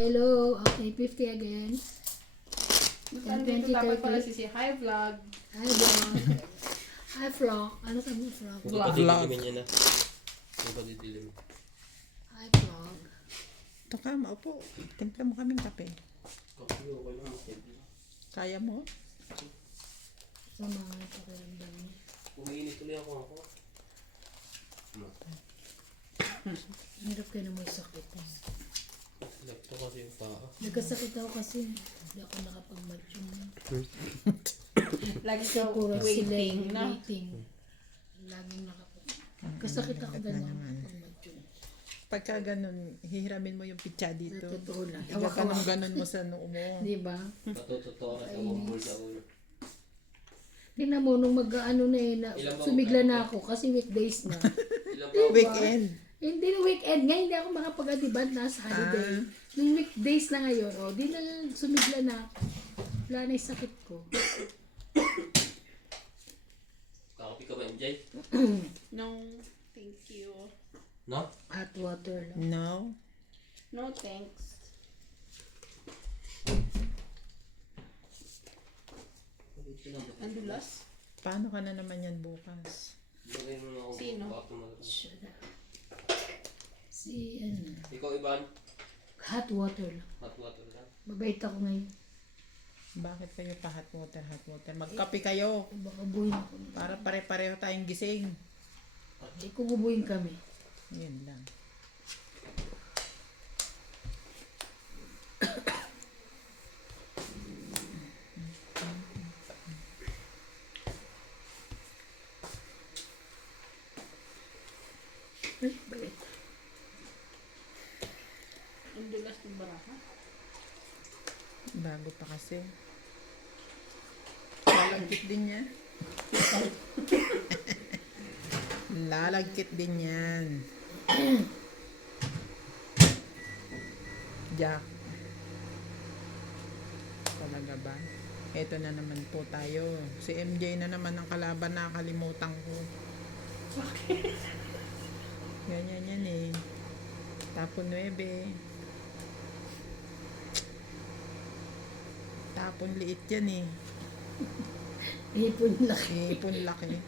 Hello. Okay, 50 again. Nandito dapat pala si Hi Vlog. Hi, vlog. Hi, vlog. Ano sabi mo, vlog? Magpapadidilim yan na. Magpapadidilim. Hi, vlog. Ito ka, maupo. Timpla mo kaming kape. Okay, okay lang. Kaya mo? Sa mga pakiramdam niya. Umiinit tuloy ako. Hirap kayo na may sakit. Lapto kasi yung paa. Nagkasakit ako kasi hindi ako nakapag-matching. Lagi Siguro ko sila waiting yung na. waiting. Laging Kasakit ako ganun pag-matching. Pagka ganun, hihiramin mo yung pitsa dito. Totoo lang. Ganon mo sa noo mo. Di ba? Totoo at umubol sa ulo. Tingnan mo, nung mag-ano na eh, sumigla na ako kasi weekdays na. Ilang ba? Weekend. Hindi na weekend nga, hindi ako makapag-adibad na sa holiday. Nung weekdays na ngayon, di na sumigla na ako. Wala na yung sakit ko. Kakapi ka ba, MJ? No, thank you. No? Hot water lang. No. No thanks. Ang dulas? Paano ka na naman yan bukas? Lagay mo na ako. Sino? Baka tumagal. Shut up. Si, ano, Ikaw, Ivan? hot water lang. Hot water lang. Mabait ako ngayon. Bakit kayo pa hot water, hot water? Magkape kayo. Baka buhin ako. Para pare-pareho tayong gising. Kukubuhin kami. Yun lang. Ay, bait. Ang dulas ng baraha. Bago pa kasi. Lalagkit din yan. Lalagkit din yan. Jack. Talaga ba? Ito na naman po tayo. Si MJ na naman ang kalaban na kalimutan ko. Ganyan yan eh. Tapon 9. Tapon liit yan eh. Hipon laki. Ipon laki.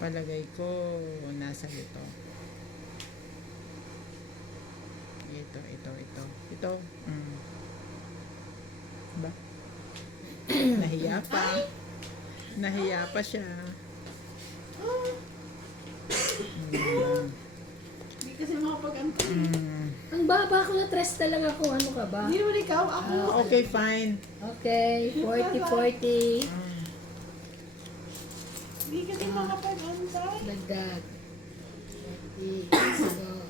Palagay ko nasa ito. Ito. Ba? Nahiya pa. Nahiya pa siya. Hindi kasi makapag-anto. Ang baba ko na tres talaga ako. Ano ka ba? Hindi naman ikaw, ako. Okay, fine. Okay, 40-40. Hindi kasi makapag-antay. Dagdag. 40. Let's go.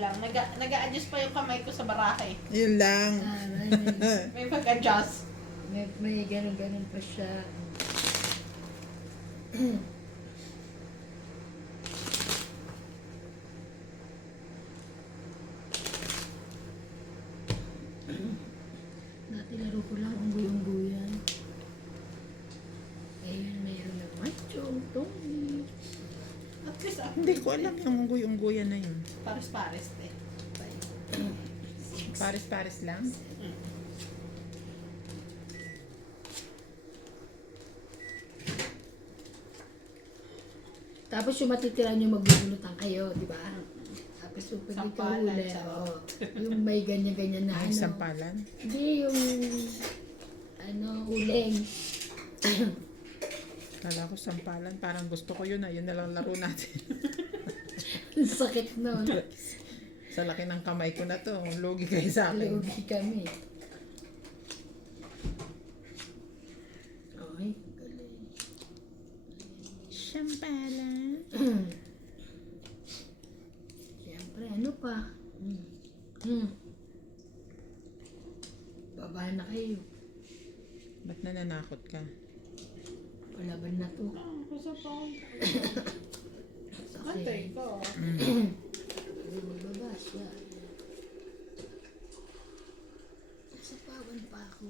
Lang, nag-a-adjust pa yung kamay ko sa baraha eh. Yun lang. May pag-adjust. May ganun-ganun pa siya. Dati laro ko lang ang guyong-guyan. Ngayon mayroon ng macho, Tony. At least ako. Hindi ko alam yung unggoy-unggoyan na yun. Pares-pares eh. Pares-pares lang. Tapos yung matitira nyo magbubulutan kayo, di ba? Tapos yung pag ikaw Sampalan, huli, charot. yung may ganyan-ganyan na Ay, ano. sampalan. Hindi, yung uling. Kala ko sampalan. Parang gusto ko yun. Yun na lang laro natin. Ang sakit nun. Sa laki ng kamay ko na to. Lugi kayo sa akin. Lugi kami. Okay, galing. Sampalan. Siyempre, ano pa? Baba na kayo. Ba't nananakot ka? Palaban na to. Kasi pa. Kasi, Antay ko. magbaba siya. Nasa pawan pa ako.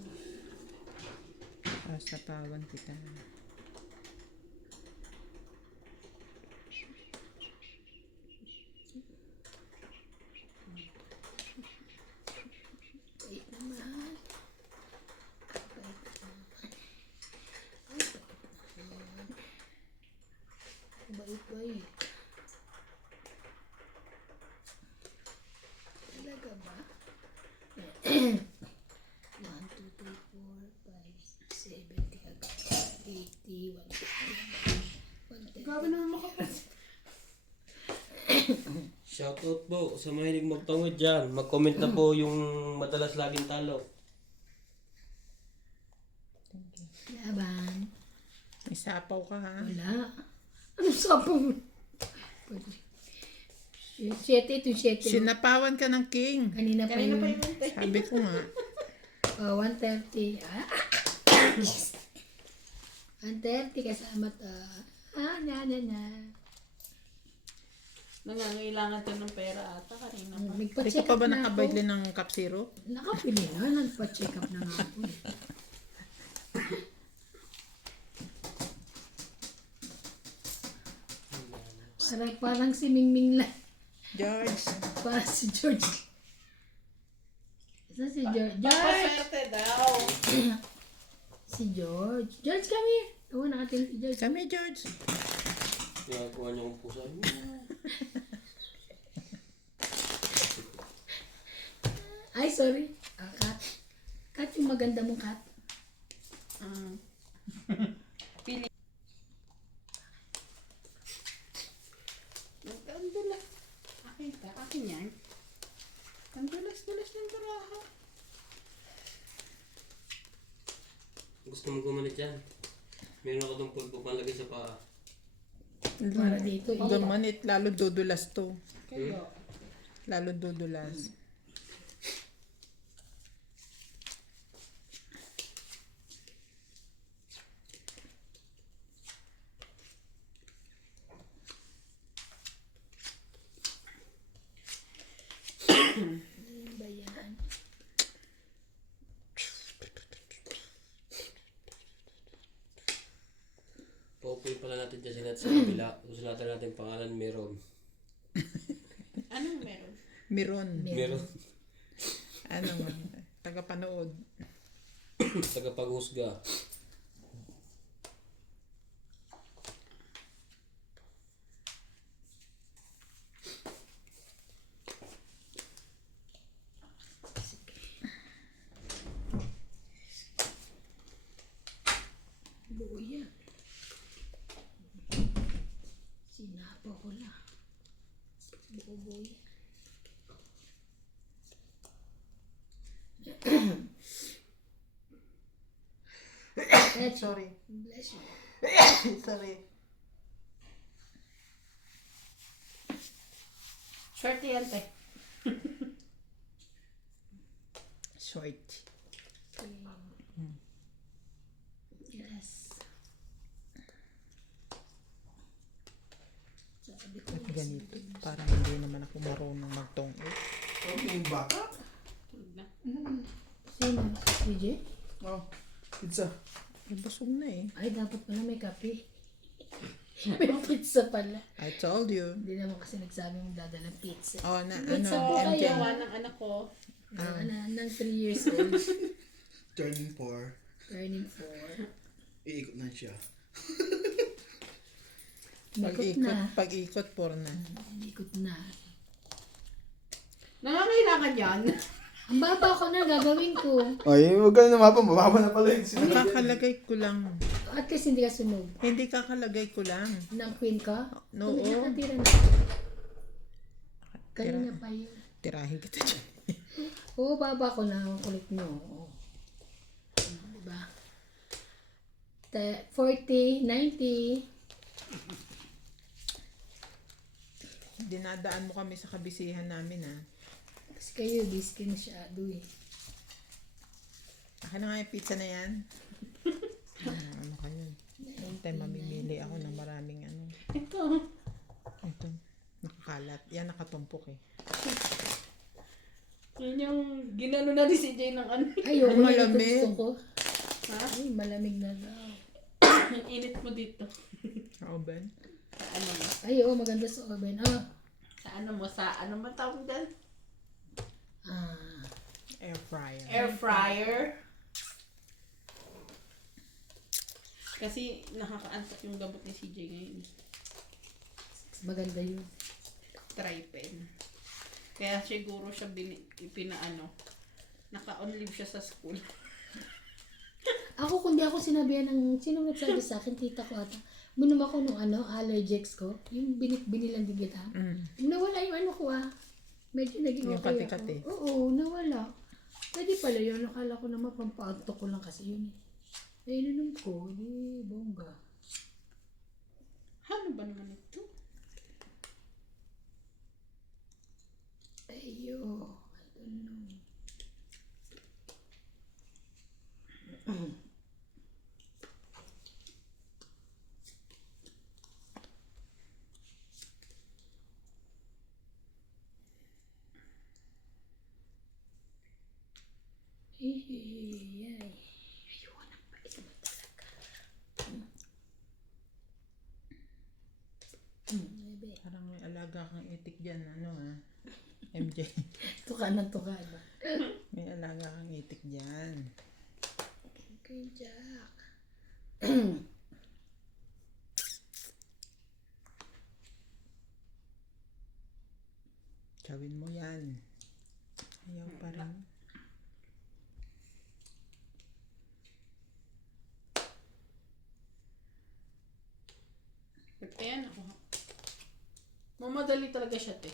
Sapawan kita. ka ba? 1, 2, 3, 4, 5, 70 ka ba? 80, 150, 130. Grabe naman makapansin. Shoutout po sa mahilig magtungod dyan. Mag-comment na po yung madalas laging talo. Laban. May sapaw ka ha. Wala. Anong sapong? 7 ito, 7. Sinapawan ka ng king. Kanina pa Kanina pa yun. yung hintay. Sabi ko nga. 130. 130 kasama to. Na. Nangangailangan to ng pera ata kanina pa. Hindi Nagpa-check ka pa up ba na ako. nakabili ng cup syrup? Nakapili na. Nagpa-check up na nga ako. Parang si Mingming lang. George. Parang si George. Isa si George. George! Papaswerte daw. Si George. George, come here. Oo, nakatingin si George. Kami, George. Ginagawa niyo kong pusa. Ay, sorry. Kat. Kat, yung maganda mong kat. Pili. Ang dulas. Akin ka? Akin yan? Ang dulas-dulas ng baraha. Gusto mo gumanit yan? Meron ako itong pulpo panlagay sa paa. Para dito. Gumanit, lalo dudulas to. Kayo. Lalo dudulas. Ano ba yan? Paupuin pala natin dyan sa kabila. Usulatan natin pangalan meron. Anong meron? Miron. Meron. Ano nga? Tagapanood. Tagapaghusga. Buya. Sinapa ko na. Buya. Sorry. Bless you. Sorry. Swerte yan, te. Short. Yes. Sabi ko, At ganito. Parang hindi naman ako marunong magtungod. Okay, baka? sino? DJ? Oh, pizza. Eh, busog na eh. Ay, dapat pala may kape. May pizza pala. I told you. Hindi naman kasi nagsabi mong dadalang pizza. Oh, na Pizza ano, po MJ. kayo. Gawa ng anak ko. Nang 3 years old. Turning 4. Turning 4. Iikot na siya. Ikot na. Pag-ikot, por na. Ikot na. Nangangailangan yan. Ang baba ko na, gagawin ko. Ay, huwag ka na mapa. Mababa na pala yung sinabi. Kakalagay ko lang. At least hindi ka sunog. Hindi kakalagay ko lang. Nang queen ka? No, Hindi oo. nakatira na. Kanina pa yun. Tirahin kita dyan. Oo, baba ko na. Ang kulit nyo. Oo. Diba? 40, 90. Dinadaan mo kami sa kabisihan namin ha. Kasi kayo, busy na siya. Adoy. Akin na nga yung pizza na yan. Ano kayo? Hintay, mamimili ako ng maraming ano. Ito. Ito. Nakakalat. Yan, nakatumpok eh. Yun yung ginano na ni CJ ng ano. Ayoko Ang na malamig. gusto ko. Ha? Ay, malamig na daw. Ang init mo dito. Oo, Ben? Sa ano mo? Ay, oo, maganda sa oven. Ah. Sa ano mo? Sa ano man tawag dyan? Air fryer. Air fryer. Kasi nakakaantok yung gamot ni CJ ngayon. Maganda yun. Try pen. Kaya siguro siya ipinaano. Naka-on leave siya sa school. Ako, kundi ako sinabihan ng, sino nagsabi sa akin, tita ko ata, minom ako nung allergex ko, yung binilang din kita. Nawala yung ano ko medyo naging Yung okay kati-kati. ako. Oo, nawala. Pwede pala yun, nakala ko naman pampaantok ko lang kasi yun eh. Eh, ininom ko, bongga. Ano ba naman ito? Ayo, I don't know. Ay, ayoko nang pait mo talaga. Bebe, Parang may alaga kang itik dyan, MJ. tuka ng tuka ba? May alaga kang itik dyan. Okay, Jack. Gawin mo yan. Ayaw pa rin. Nagtayan ako. Mamadali talaga siya, te.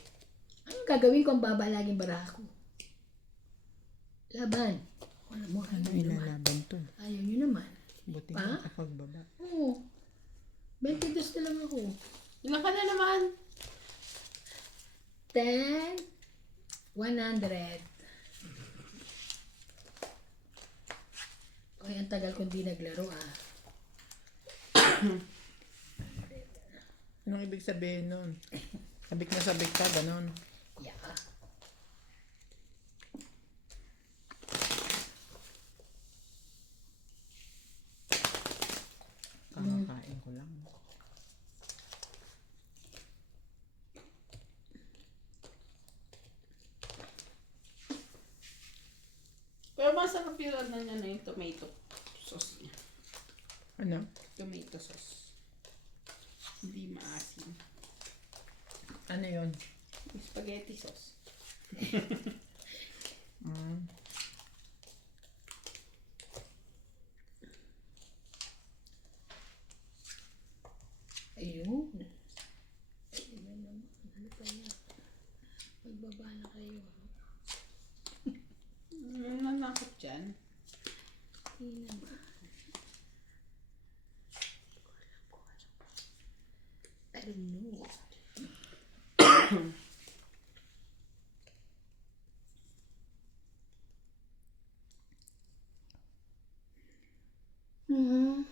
Anong gagawin ko ang baba laging baraha ko? Laban. Wala mo, Ano ayaw nyo naman. ilalaban to? Ayaw nyo naman. Buti Pa? nga kapag baba. Oo. 22 na lang ako. Ilan ka na naman? 10, 100. Ay, ang tagal kong di naglaro Anong ibig sabihin nun? Sabik na sabik ka, ganon. Yeah. Kakakain ko lang. Pero masarap yung ano niya na yung tomato sauce niya. Ano? Tomato sauce. Hindi maasim. Ano yun? Yung spaghetti sauce. Mm. Ayun. Ayun na naman. Ano pa yan? Magbaba na kayo. Nanakot dyan. Hindi naman. I don't know. Mm-hmm.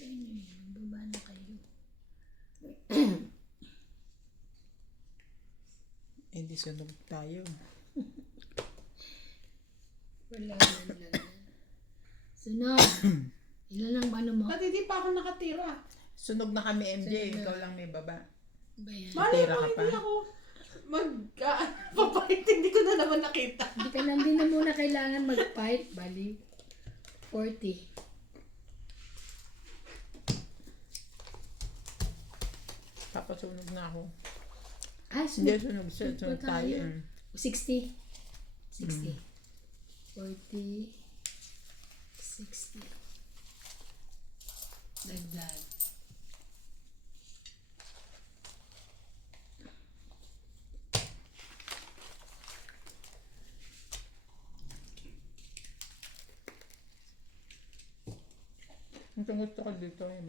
Baba na kayo. Eh di sunog tayo. Wala lang. Sunod. Ilan lang ba ano mo? Ba't hindi pa ako nakatira? Sunog na kami, MJ. Sunog na. Ikaw lang may baba. Bayan. Malay Natira mo, ka pa? hindi ako papait. Hindi ko na naman nakita. Hindi ka lang din na muna kailangan mag-fight. Bali. 40. Papasunog na ako. Ay, Hindi, sunod. sunog pa tayo. tayo. 60. 60. 40. 60. Dagdag. Ang gusto ko dito ay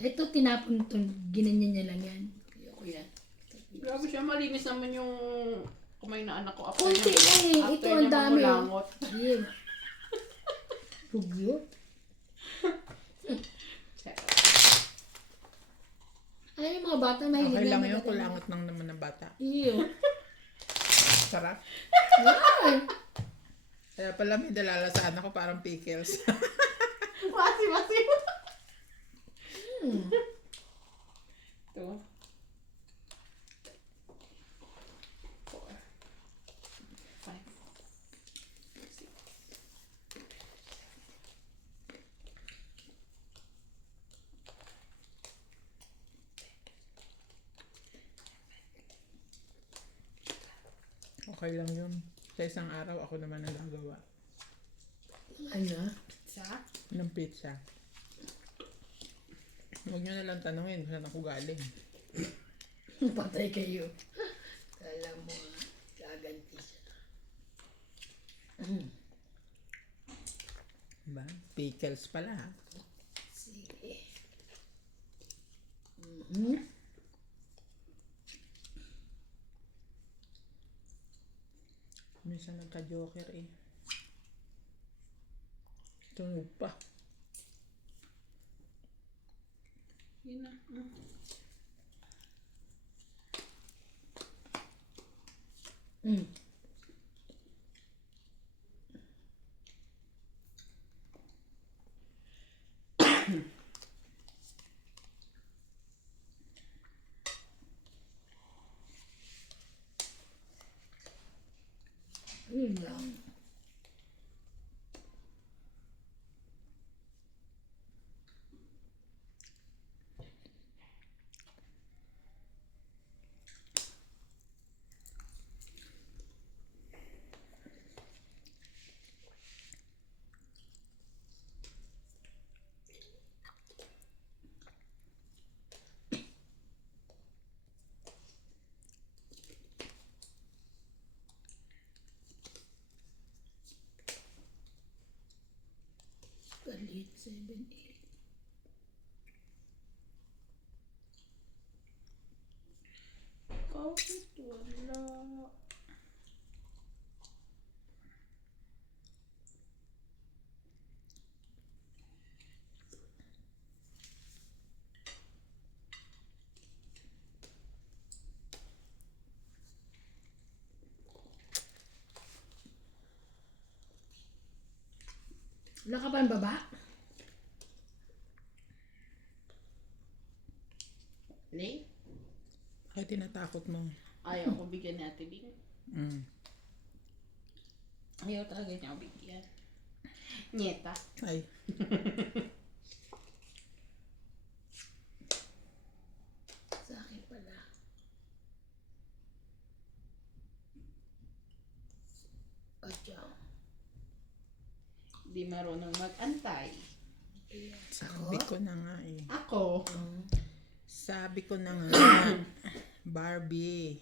Ito tinapon to. Ginanyan niya lang yan. Ayoko yan. Grabe siya, malinis naman yung kumain na anak ko. Kunti lang eh. Ito ang dami. Mamulangot. Yeah. Rugyo. Alam yung mga bata mahilig Okay lang na yun, magdadala. kulangot lang naman ng bata. Iyo. Sarap. Ay. Kaya pala may dalalasaan ako parang pickles. Masi. Ito. 4, 5, 6. Okay lang yun. Sa isang araw, ako naman ang gagawa Ano? Sa? ng pizza. Huwag nyo na lang tanungin kung saan ako galing. Patay kayo. Kala mo gaganti siya. Diba? Pickles pala ha. Sige. Minsan nagka-joker eh. Tunog pa. Yun na. Yun lang. Palit 7-8. Bakit wala? Wala ka ba ang baba? Lay? Ay, tinatakot mo. Ayaw ko bigyan ni Ate Bing. Ayaw talaga niya ako bigyan. Nieta. Ay, Sa akin pala. Atya. Di marunong mag-antay. sabi ko na nga eh. Ako. Sabi ko na nga. Barbie.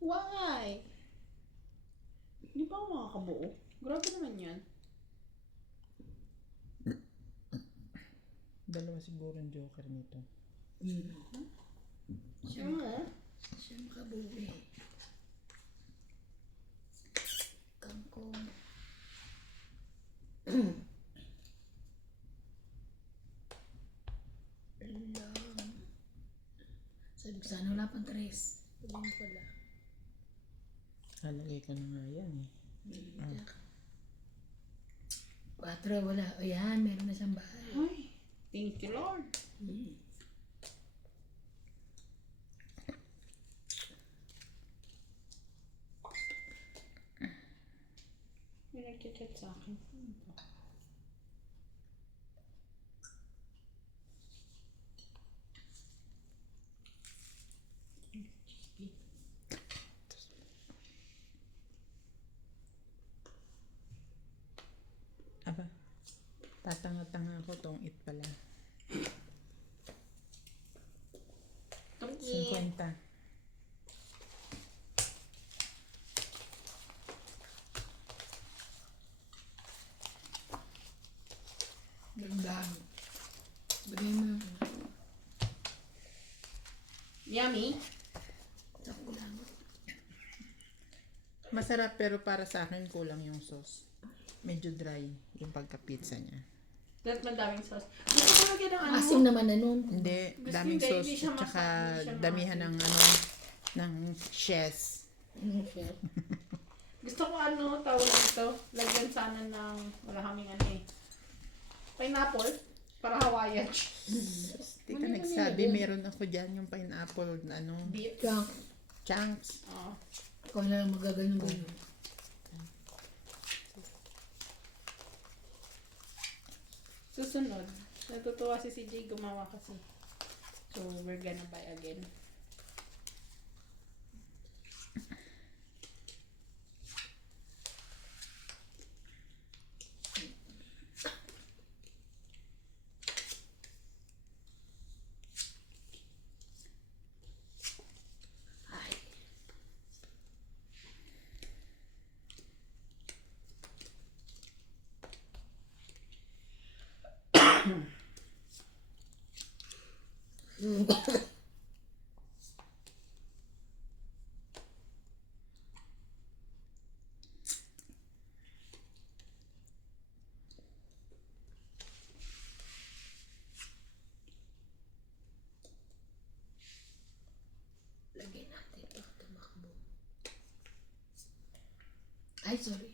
Why? Di ba ako makakabuo? Grabe naman yan. Dalawa siguro ang joker nito. Siya mo? Siya makabuwi. Kangkong. Lang. Sabi ko sana wala pang tres. Tuloy pala. Halagay ko na nga yan eh. Quatro, wala. O yan, meron na siyang bahay. Ay, thank you Lord. May nag-chat sa akin. Aba, tatanga-tanga ko tong it pala. 50. Gandang. Bagay mo. Yummy. Ako lang. Masarap pero para sa akin kulang yung sauce. Medyo dry yung pagka-pizza niya. Dapat madaming sauce. Gusto ko lagyan ng ano. Asim naman na nun. Hindi, Gusto daming hindi, sauce hindi siya at saka hindi siya damihan ng maasim. ng cheese. Chef. Gusto ko ano, tawag dito, lagyan sana ng, wala kaming ano eh, pineapple, para Hawaiian. Di ka nagsabi, meron ako dyan yung pineapple, ano, Beef. Junk. chunks. Oo. Ikaw na lang magaganong-ganon. Susunod, natutuwa si CJ gumawa kasi. So, we're gonna buy again. Ay. Lagyan natin ito. Tumakbo. Ay, sorry.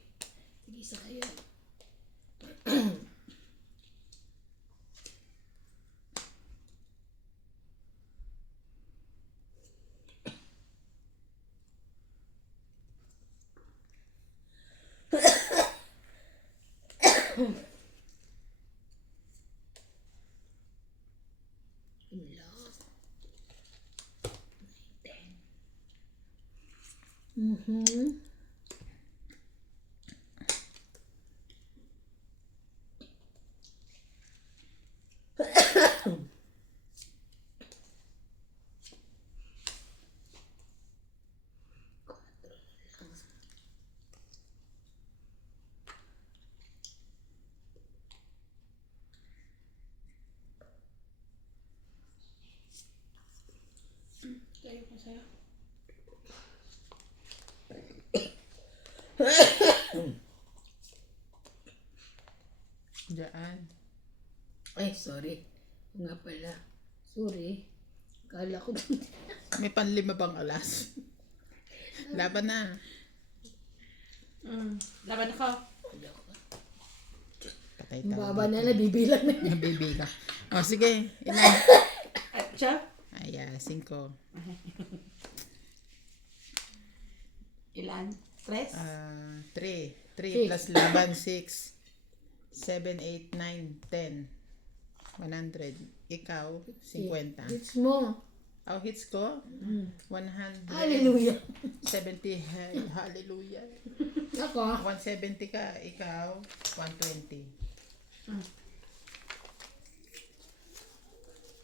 Sige, isa kayo. In love. 9, 10. Mm-hmm. Tayo ko sa'yo. Diyan. Ay, sorry. Oo nga pala. Sorry. Kala ko May panlima bang alas? Laban na. Laban ako. Patay Ang tayo. baba na, nabibilang na. Nabibilang. O, sige. Ilan? At siya? Ay, 5. Ilan? Tres? 3. 3 plus laban, 6. 7, 8, 9, 10. 100. Ikaw, 50. It's mo. Oh, hits ko? 100. Hallelujah. 70. Hallelujah. Ako. 170 ka. Ikaw, 120.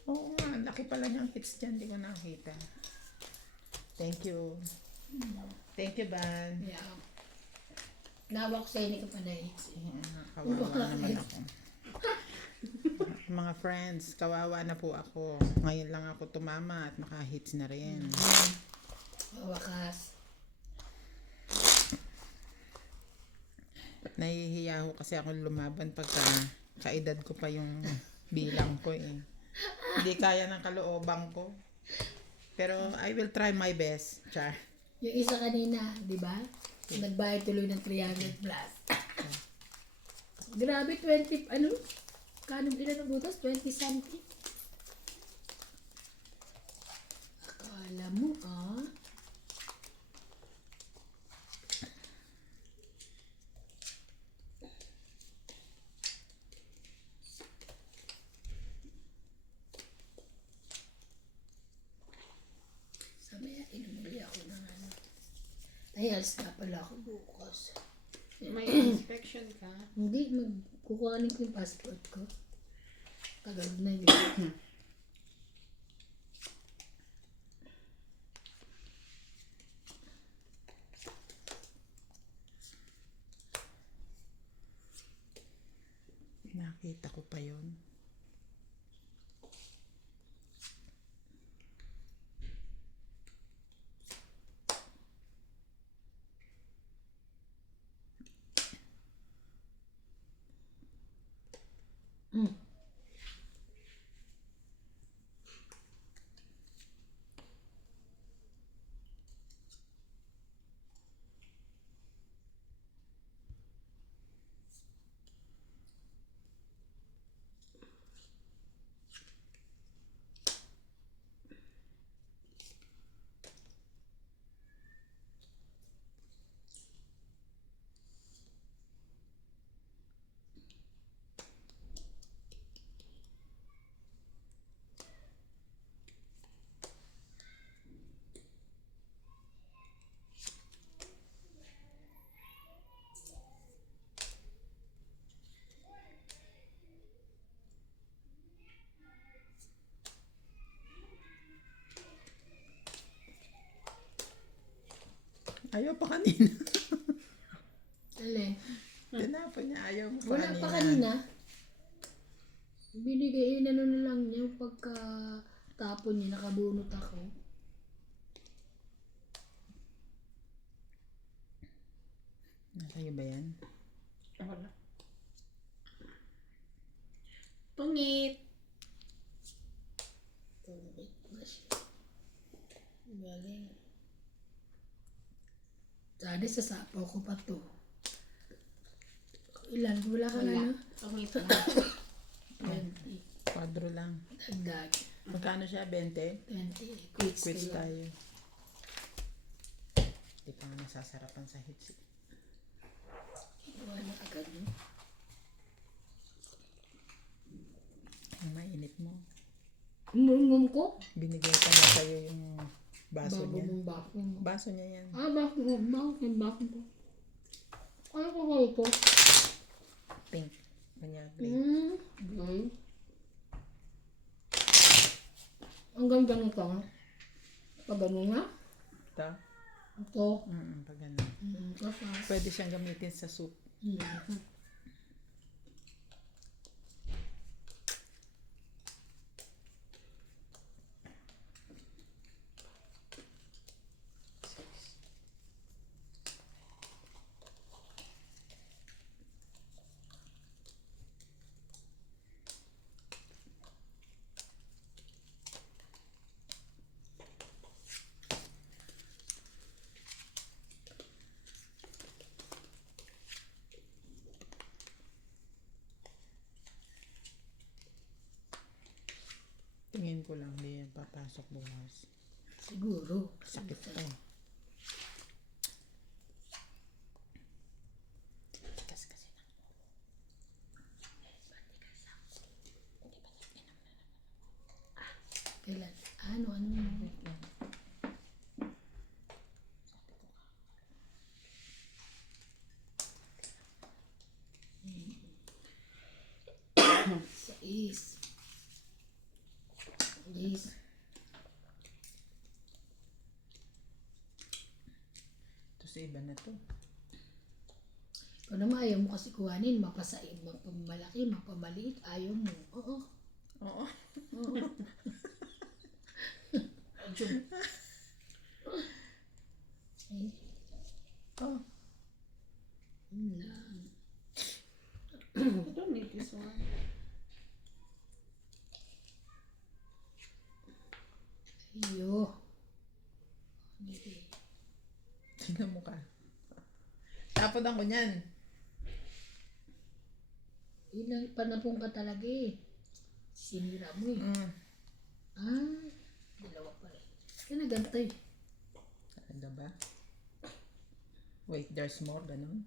Oo nga, laki pala niyang hits dyan. Hindi ko nakita. Thank you. Thank you, Ban. Yeah. Nawa ko sa'yo, hindi ka pa na-hits. Kawawa naman ako. Mga friends, kawawa na po ako. Ngayon lang ako tumama at makahits na rin. Wakas. Nahihiya ako kasi ako lumaban pagka kaedad ko pa yung bilang ko eh. Hindi kaya ng kalooban ko. Pero I will try my best. Char. Yung isa kanina, di ba? Nagbayad tuloy ng 300 plus. Grabe, 20, ano? Kano ilan ang butas? 20 something? Akala mo, ah? Sabi, inumuli ako ng ano. Ay, alas na pala ako bukas. May inspection ka? Hindi, magkukuhanin ko yung passport ko. Tagal na yun. Nakita ko pa yun. Ayaw pa kanina. Alin? Tinapon niya, ayaw mo pa Wala kanina. pa kanina. Binigay, inano na lang niya pagka tapon niya, nakabunot ako. Nasa'yo ba yan? Wala. Pungit. Tumit na siya. Galing. Sana sasapaw ko pa to. Ilan? Wala ka na na? Pungit na. 20. Kwadro lang. Dagdag. Magkano siya? 20? 20. Quits Quits ka lang. tayo. Hindi pa nga nasasarapan sa hits. Wala agad mo. Ang mainit mo. Umungum ko? Binigay ko na sa'yo yung baso Bago niya. mong bako mo. Baso niya yan. Ah, bako mo. Bako mo. Ano ko ba ito? Pink. Kanya green. Okay. Ang ganda nito. Pag ano na? Ito? Ito. Pag ano. Kapag. Pwede siyang gamitin sa soup. Tingin ko lang, di yan papasok bukas. Siguro. Sakit to. Tigas kasi ng Kailan? Ano mo? Sais. Yes. Ito sa iba na to. Kung naman ayaw mo kasi kuhanin, mapasain, mapamalaki, mapamaliit, ayaw mo. Oo. Oo. Oo. Eh. Oh. Yun lang. I don't need this one. Iyo. Hindi. Tingnan mo ka. Tapon ako niyan. Ilang panapong ka talaga eh. Sinira mo eh. Ah, dalawa pa rin. Kaya nagantay. Talaga ba? Wait, there's more, ganun?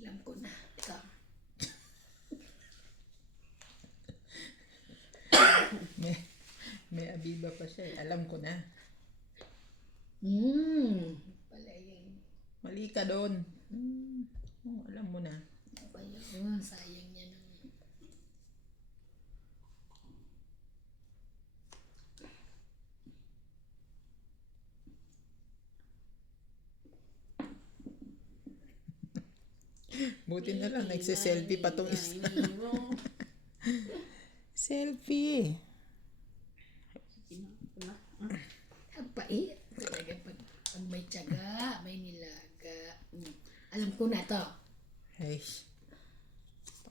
Alam ko na. Ikaw. May abiba pa siya eh. Alam ko na. Pala yun. Mali ka doon. Oh, alam mo na. Ano ba yun? Sayang niya ng... Buti na lang, nagsiselfie pa tong isa. Mo. Selfie. Ang pait. Talaga pag may tiyaga, may nilaga. Alam ko na to. Ay,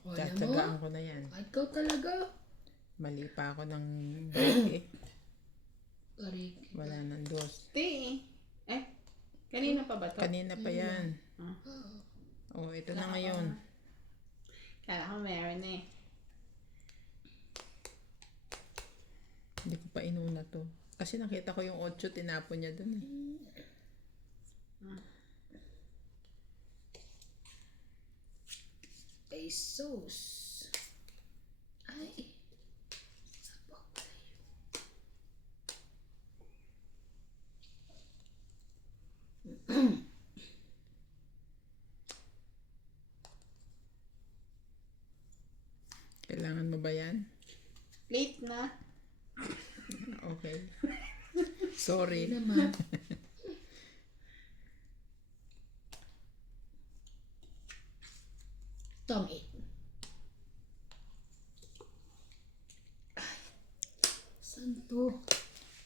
O, alam mo? tsatsagaan ko na yan. Ikaw talaga. Mali pa ako ng break eh. Correct. Wala nang dos. Ti. Kanina pa ba to? Kanina pa yan. Oh, ito na ngayon. Kala ko meron eh. Hindi ko pa inuna to. Kasi nakita ko yung 8, tinapon niya dun eh. Pesos. Ay. Sabaw pala yun. Kailangan mo ba yan? Late na. Okay. Sorry. Naman. Tom 8. Saan to?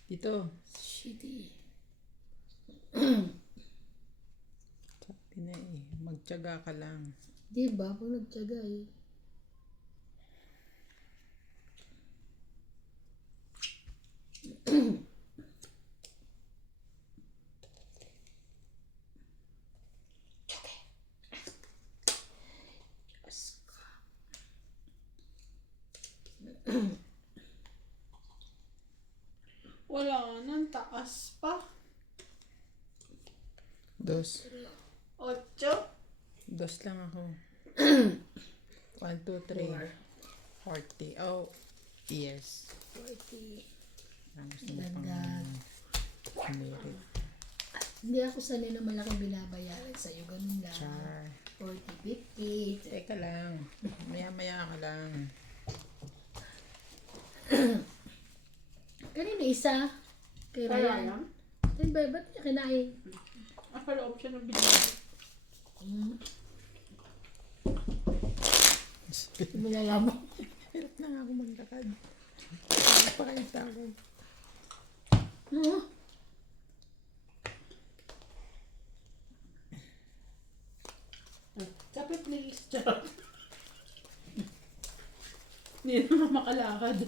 Dito. Shitty. Sabi na eh. Magtiyaga ka lang. Di ba? Kung nagtyaga eh. Wala nang taas pa. Dos. 8. Dos lang ako. 1, 2, 3. 40. Oh, yes. 40. Ang gusto mo pang Dagdag. merit. Hindi ako sanay na malaki binabayaran sa'yo. Ganun lang. Char. 40, 50. Teka lang. Maya-maya ka lang. Kanina isa. Kay Kaya Ryan. lang. Ay ba? Ba't niya kinain? Pala option ng video. Malalaman. Hirap na nga ako maglakad. Ano pa kayo tawag? Oo. Kapit please. Charot. Hindi naman makalakad.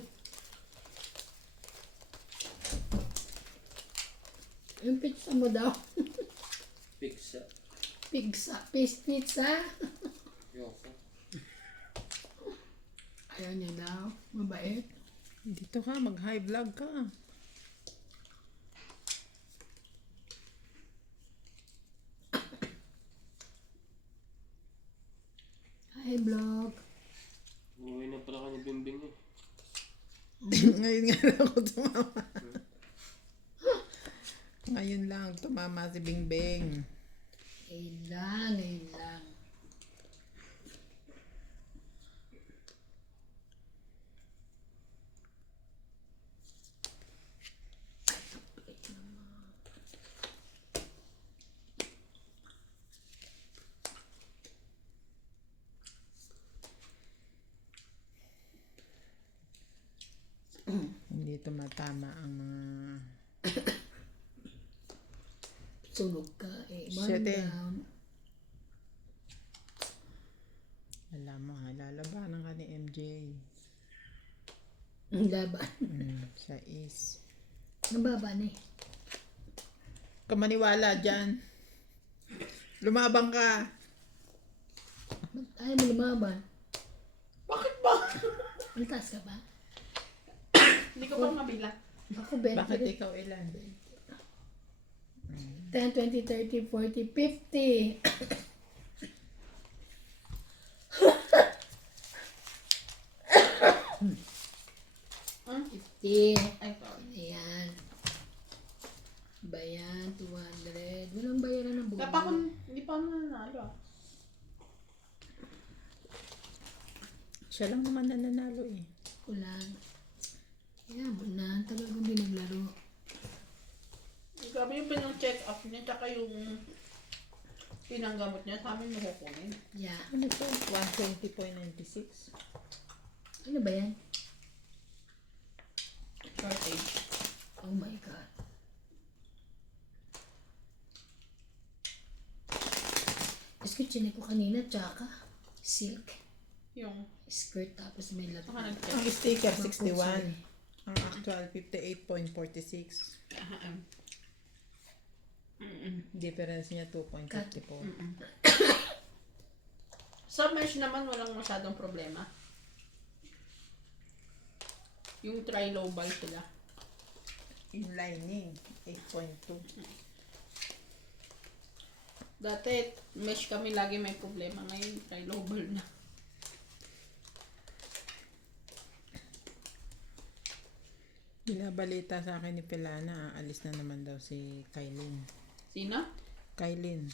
Yung pizza mo daw. Pizza. Pizza. Yoko. Ayaw niya daw. Mabait. Dito ka, mag-high vlog ka. Hi, vlog. Uwi na pala ka ni Bimbing eh. Ngayon nga lang ako tumama. Ngayon lang tumama si Bingbing. Ngayon lang. Hindi tumatama ang mga... Sunog ka eh. Shit Man eh. down. Alam mo ha, lalabanan ka ni MJ. Ang laban. Siya is... Ang baba na eh. Kamaniwala dyan. Lumabang ka. Ayaw mo lumaban. Bakit ba? Ang taas ka ba? Hindi ko pa mabila. Ako, 20. Bakit ikaw ilan? 10, 20, 30, 40, 50. Hmm? 50. Ay, sorry. Ayan. Bayan, 200. Walang bayaran ng buwan. Dapat kung hindi pa ako nanalo ah. Siya lang naman nananalo eh. Kulang. Ayan mo na. Tagal kong binaglaro. Grabe yung pinang-check up niya, tsaka yung pinanggamot niya, sa amin makukunin. Yeah. Ano to? 120.96. Ano ba yan? Shortage. Oh my God. Escuchin ko kanina, tsaka silk. Yung, Skirt tapos may lato. saka nag-check. Ang sticker 61. Ang actual 58.46. Difference niya 2.54. Sa mesh naman, walang masyadong problema. Yung tri-lobal sila. Yung lining 8.2. Dati, mesh kami lagi may problema. Ngayon, tri-lobal na. Binabalita sa akin ni Pilana, aalis na naman daw si Kylin. Sino? Kylin.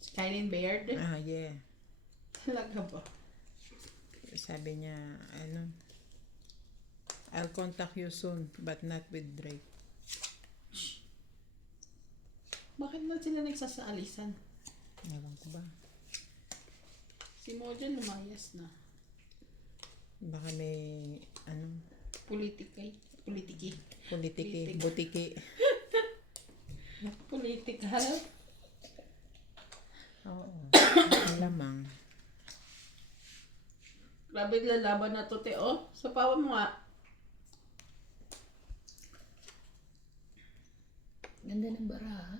Skylin Baird? Ah, yeah. Talaga ba? sabi niya, ano, I'll contact you soon, but not with Drake. Bakit na sila nagsasaalisan? Ewan ko ba? Si Mojan lumayas na. Baka may, ano, Politiki. politiki, butiki. Politikal. Oo. Malamang. Grabe lalaban na to, te. Oh, sa pawa mo nga. Ganda ng bara, ha?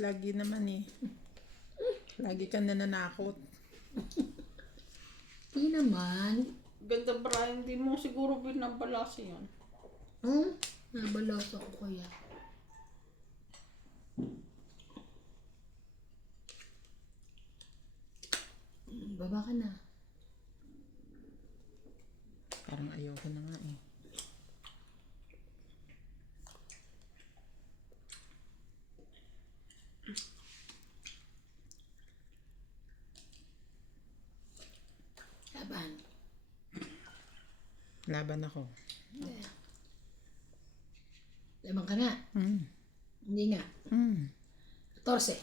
Lagi naman eh. Lagi ka nananakot. Hindi naman. Ganda ba, hindi mo siguro binabalasa yan. Nabalas ako kaya. Baba ka na. Parang ayoko na nga eh. Laban. Laban ako. Laban ka na. Hindi nga. 14.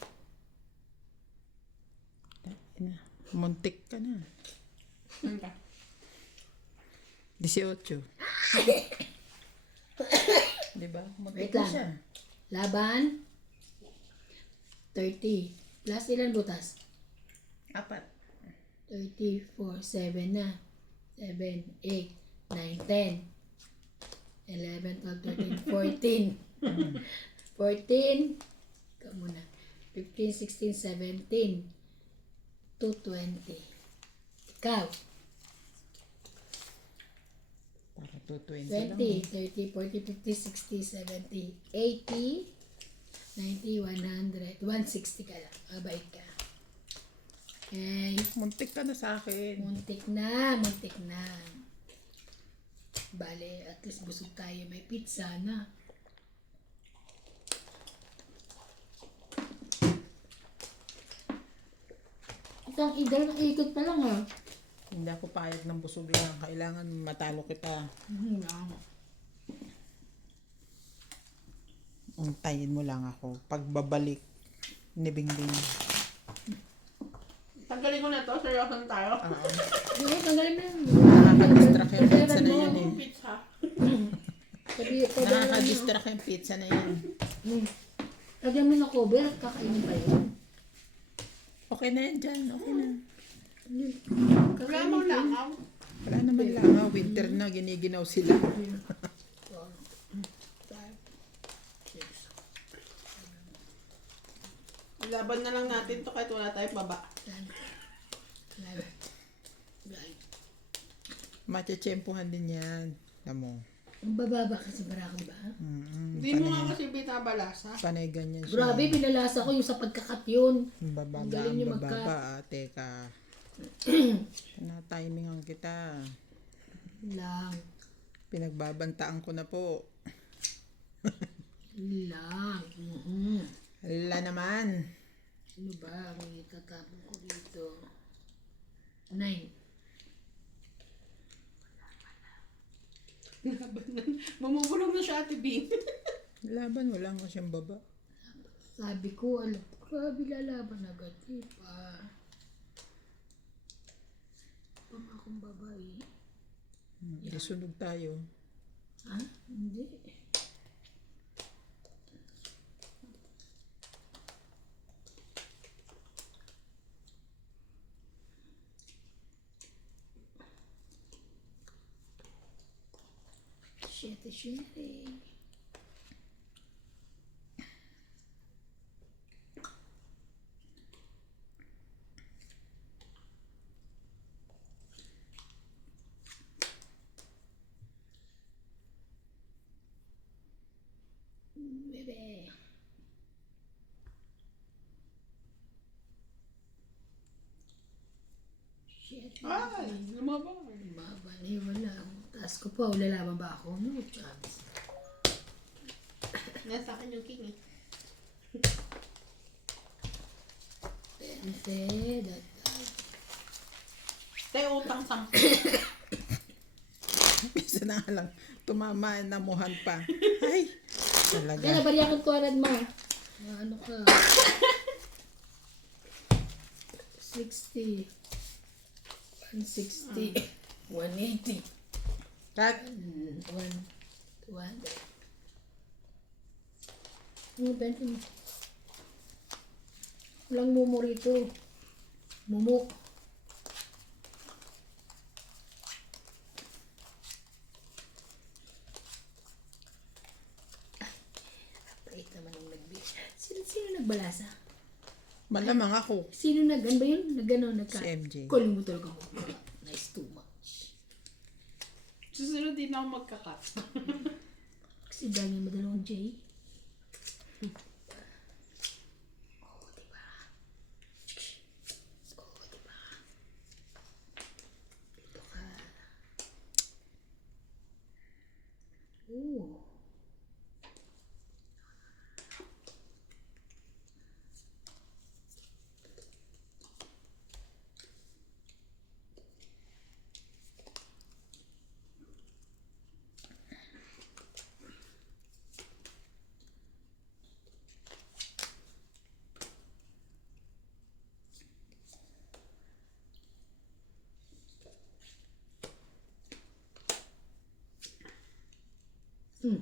Muntik ka na. Okay. 18. Diba? Muntik Wait na lang. siya. Laban. 30. Plus ilan butas? 4. 34, 7 na. 7, 8, 9, 10. 11, 12, 13, 14. 14. Ikaw muna. 15, 16, 17. 220. Ikaw. Para 220 lang. 20, 30, 40, 50, 60, 70, 80, 90, 100, 160 ka lang. Abay ka. Okay. Muntik ka na sa akin. Muntik na, muntik na. Bale, at least busog tayo. May pizza na. Isang idol na ikot pa lang, ha? Hindi ako payag ng busog lang. Kailangan matalo kita. Untayin mo lang ako. Pagbabalik, nibing-bing. Tanggalin ko na to. Seryoso na tayo. Oo. Hindi, tanggalin mo yan. Nakaka-distract yung pizza na yan eh. Pizza. Sabi, pwede lang Nakaka-distract yung pizza na yan. lagyan mo ng cover at kakainin pa yun. Okay na yan dyan. Okay na. Wala mo langaw. Wala naman lang. Winter na, giniginaw sila. Laban na lang natin to kahit wala tayong baba. Matchempuhan din yan. Alam mo. Ang bababa kasi barakang ba? Hindi mo nga kasi binabalasa. Panay ganyan siya. Grabe, pinalasa ko yung sa pagkakat yun. Ang bababa, Ang galing ang niyo bababa. Teka. Na-timingan kita. Lang. Pinagbabantaan ko na po. Lang. Hala naman. Ano ba ang itatapon ko dito? 9. Mamubulong na siya, Ate Bean. Laban, wala nga siyang baba. Sabi ko, alam, grabe lalaban agad. Pa. Pama akong babae. Isunog tayo. Ha? Hindi. Shit. Bebe. Shit. Ay, lumabang. Babali, wala. Taas ko pa, lalaban ba ako? No chance. Nasa akin yung king eh. Pense, that Tay utang 10. Isa na nga lang, tumama, namuhan pa. Ay, talaga. Kaya nabariyakan ko arad mo. Ano ka? 60. 160. 180. Kat, 200. Ano ba ito? Walang mumo rito. Mumo. Pait naman yung sino nagbalasa? malamang ako. Sino nag-ano ba yun? Nag-ano? Si MJ. Calling mo talaga ako. Nice too much. Susunod din ako magkakat. Kasi dahil mo dalawang J. Oh, diba? Oh, diba? Dito ka. Oh. Hmm.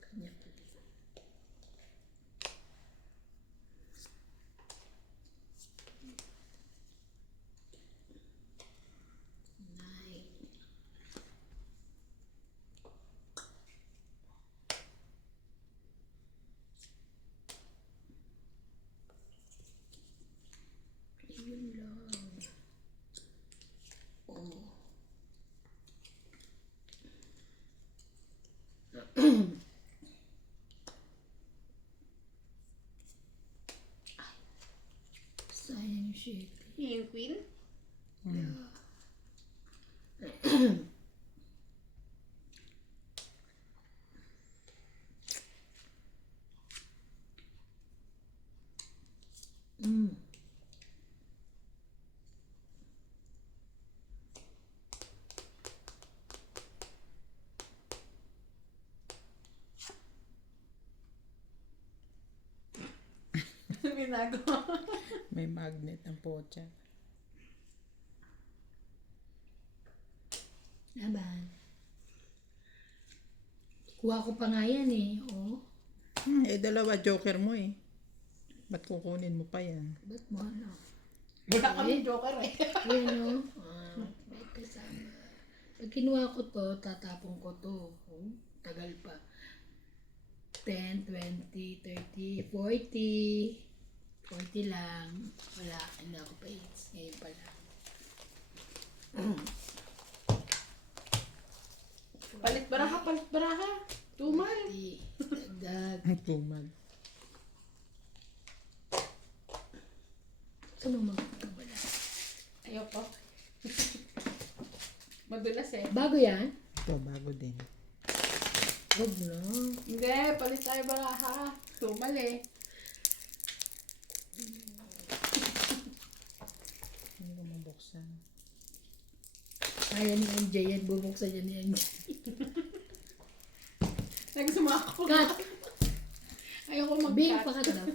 Kanya pala. Nine. Yun lang. Oh. Sayang shit. Yung queen? Mm. Binago. May magnet ang potya. Laban. Kuha ko pa nga yan eh. Oh. Dalawa joker mo eh. Ba't kukunin mo pa yan? Ba't mo ano? Wala kami joker eh. Yan o. May kasama. Pag kinuha ko to, tatapon ko to. Oh, tagal pa. 10, 20, 30, 40. 40 lang. Wala. Hindi ako pa hits. Ngayon pa lang. Palit baraha, palit baraha. Tumal. 40. Dagdag. Ang tumal. Saan mo magkakabala? Ayoko. Madulas eh. Bago yan? Ito, bago din. Huwag na. Hindi, palit tayo baraha. Tumal eh. Hindi ko mabuksan. Kaya ni MJ yan. Bubuksan yan ni MJ. Nagsuma ako. Cut! Ayoko Bing, mag-cut. pakadap.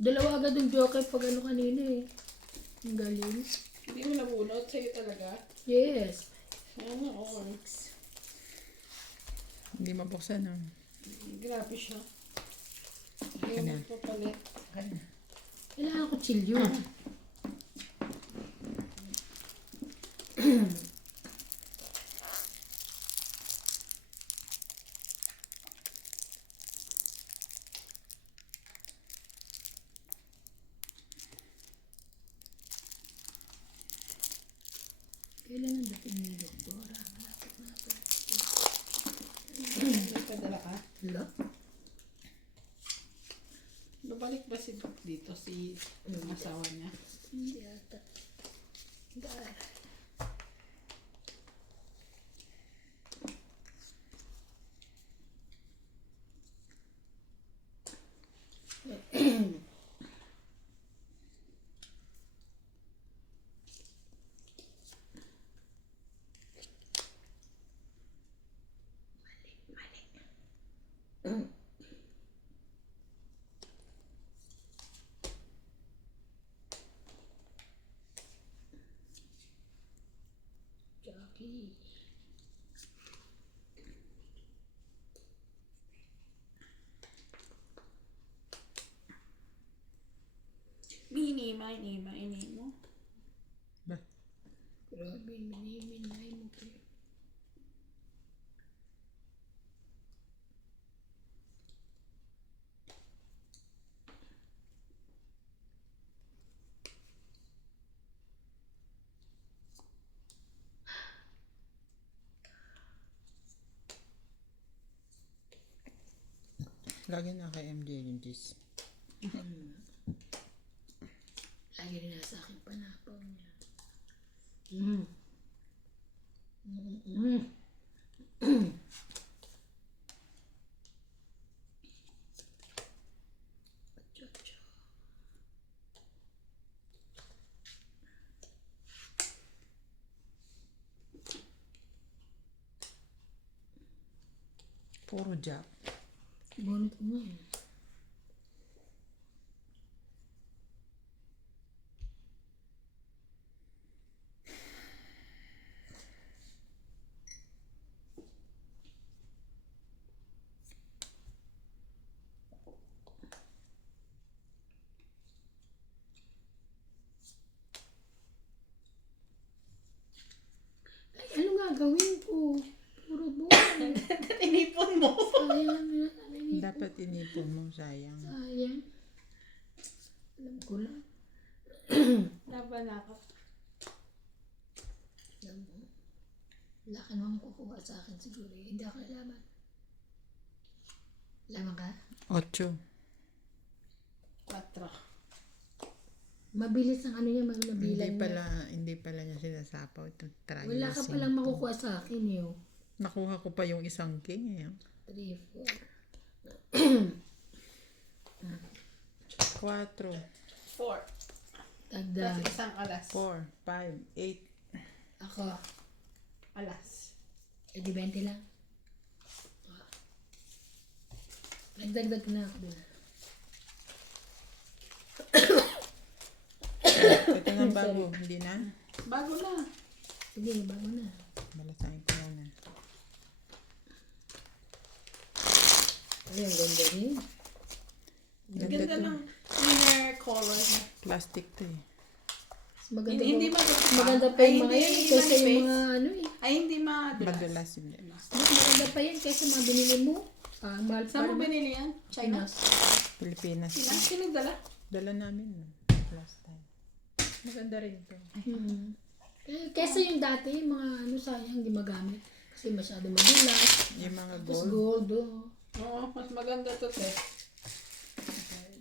Dalawa agad yung joker pag ano kanina eh. Ang galing. Hindi mo nabunot. Sa'yo talaga. Yes. Ano, oo. Hindi mabuksan ah. Grabe siya. Ano? Ayoko magpapalit. Kailangan ko chill yun. Kailan ang dating ni Doktora? Malapit na ito. May padala ka. Hala? Babalik ba si Doc dito? Si yung asawa niya? Hindi ata. Gara. Okay. Mini, mini mo. Ba? Grabe, miniminay mo kayo. Lagi na kay MJ yung cheese. Lagi rin nasa akin panapaw niya. Mm. Mm. Acho. Puro jack. Bunot ko nga eh. Ay, ano nga gawin ko? Puro buhay. Tinipon mo. Sayang na. Dapat inipon mo, sayang. Sayang. Alam ko lang. Laban ako. Alam mo. Wala ka naman kukuha sa akin siguro. Hindi ako lalaman. Laman ka? 8. 4. Mabilis ang ano niya, magnabilan Hindi pala niya sinasapaw. Try Wala ka palang makukuha sa akin eh. Oh. Nakuha ko pa yung isang king eh. 3, 4, 4. 4. Plus Dagdag. isang alas. 4, 5, 8. Ako. Alas. Eh, di 20 lang. Nagdagdag na ako dun. Ito na bago, hindi na. Bago na. Sige, bago na. Malasahin ko na. Ay, ang ganda rin. Ganda ng inner color niya. Plastic to eh. Maganda, Hindi pa, madulas. maganda pa yung mga yan kaysa yung mga ano eh. Ay, hindi madulas. Madulas hindi. Mas maganda pa yan kaysa mga binili mo. Mahal pa Saan mo naman. binili yan? China? Pinas. Pilipinas. Sino? Sino dala? Dala namin last time. Maganda rin to. Kaysa yung dati, yung mga ano sayang hindi magamit. Kasi masyado madulas. Yung mga Tapos gold. gold, oh. Oo, mas maganda to, te.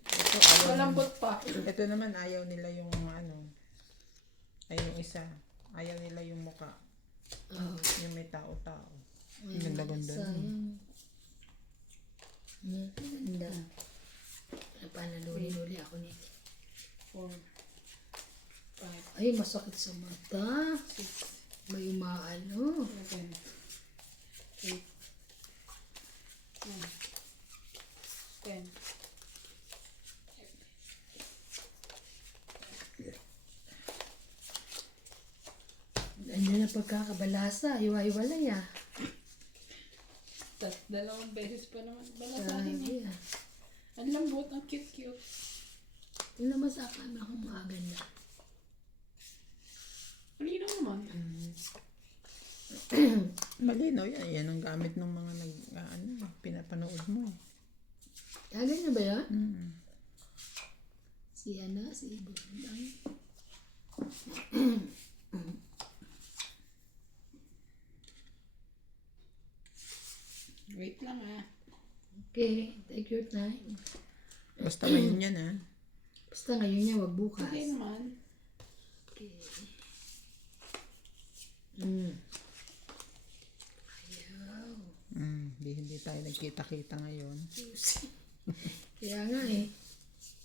Ito, ayaw, Malambot pa. ito naman ayaw nila yung ano. Ay yung isa. Ayaw nila yung muka. Oh. Yung may tao-tao. Ayun, Ganda-ganda. sayang. Ganda. Napanaluli-luli ako nito. 4, 5, Ay, masakit sa mata. May umaano. 7, 8, 9, 10. Andiyan na pagkakabalasa. Iwa-iwalay ah. Dalawang beses pa naman. Balasahin Sabi eh. ah. Ang lambot, ang cute-cute. Yung naman sa akin ako maganda. Malinaw naman. Malinaw yan. Yan ang gamit ng mga pinapanood mo. Ah, ganyan ba yan? Mm. Si Bundang. Wait lang ah. Okay, take your time. Basta ngayon yan ha. Basta ngayon niya, wag bukas. Okay naman. Okay. Ayaw. Hindi tayo nagkita-kita ngayon. Kaya nga eh.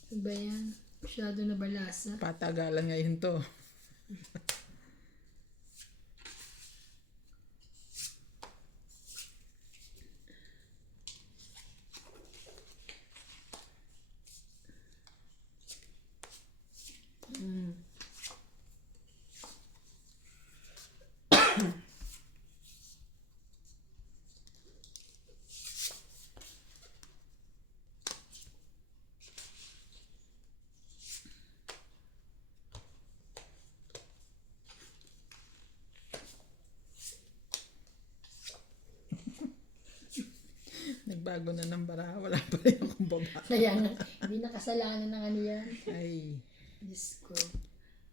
Ano ba yan? Masyado na balasa. Patagalan ngayon to. Nagbago na ng bara. Wala pa rin akong baba. Kaya nga, hindi nakasalanan ng ano yan. Ay. Diyos ko.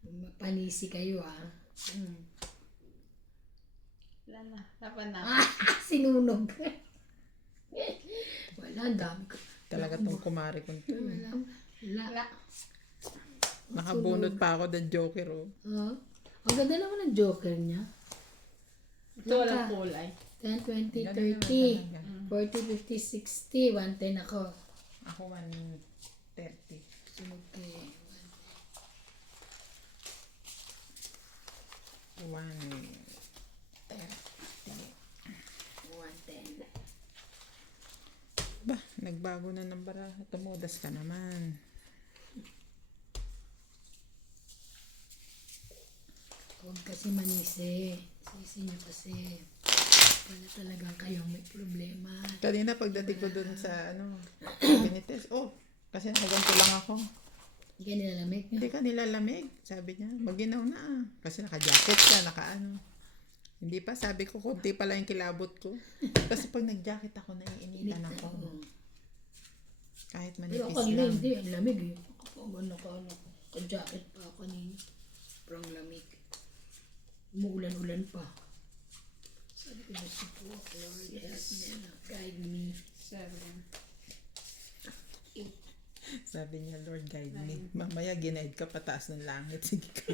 Mapanisi kayo ah. Wala na. Laban na. Sinunog. Wala, ang dami ko. Talaga tong kumari ko. Wala. Wala. Nakabunot pa ako ng Joker, oh. Oh. Ang ganda naman ng Joker niya. Ito walang kulay. 10, 20, Ganun 30, naman 40, 50, 60, 110 ako. Ako 130. Sunod kayo. 110. Ba, nagbago na ng bara. Tumudas ka naman. Huwag kasi manisi. Sisi niyo kasi. Wala talagang kayong may problema. Kanina pagdating ko dun sa Benitez, kasi nakaganto lang ako. Hindi ka nilalamig. Hindi ka nilalamig. Sabi niya, maginaw na ah. Kasi naka-jacket ka, naka-ano. Hindi pa, sabi ko, konti pala yung kilabot ko. Kasi pag nag-jacket ako, naiinitan ako. Kahit Pero manipis kanina lang. hindi. Ang lamig eh. Ka-jacket pa ako kanina. Sobrang lamig. Umuulan-ulan pa. Sabi ko, Diyos ko, Lord, help me. Guide me. 7. Sabi niya, Lord, guide me. Mamaya, ginaid ka pataas ng langit. Sige ka.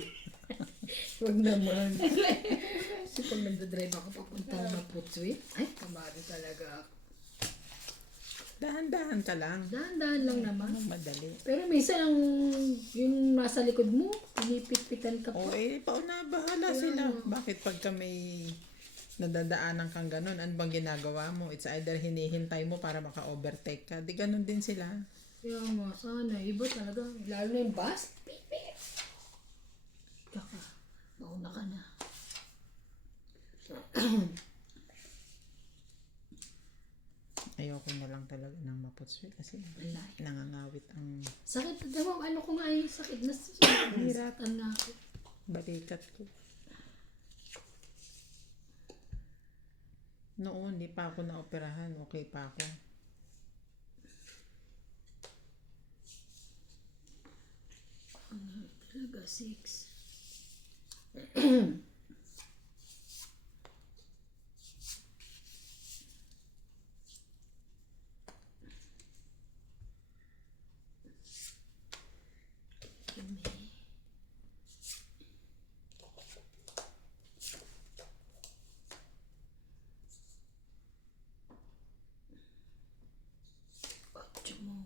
Huwag naman. Kasi pag nagdadrive ako papuntang Maputsui, ay, kamari talaga ako. Dahan-dahan ka lang. Dahan-dahan lang naman. Madali. Pero minsan yung nasa likod mo, pinipit-pitan ka O pa. pauna, bahala sila. Bakit pagka may nadadaanan kang ganun, ano bang ginagawa mo? It's either hinihintay mo para maka-overtake ka. Di ganun din sila. Kaya nga, sana. Iba talaga. Lalo na yung bus. Pipit. Kaka, mauna ka na. Ayoko na lang talaga ng Maputsui kasi Wala. nangangawit ang Sakit. Diba, ano ko nga yung sakit na Hirap. na ako. balikat ko. Noon, di pa ako naoperahan. Okay pa ako. Talaga, 6. Ocho mo.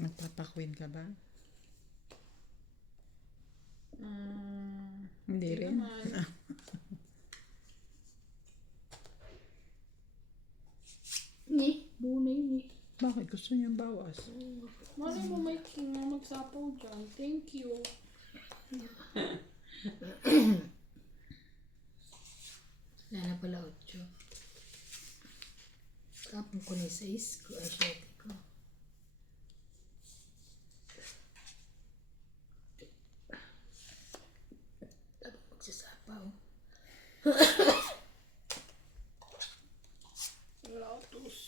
Nagpapakwin ka ba? Hindi rin. Buo na yun eh. Bakit? Gusto niyang bawas? Malay mo may king na magsapaw dyan. Thank you. Wala na pala 8. Tapon ko na yung 6 ko. Ay, 7 ko. Tapos magsasapaw. Lotus.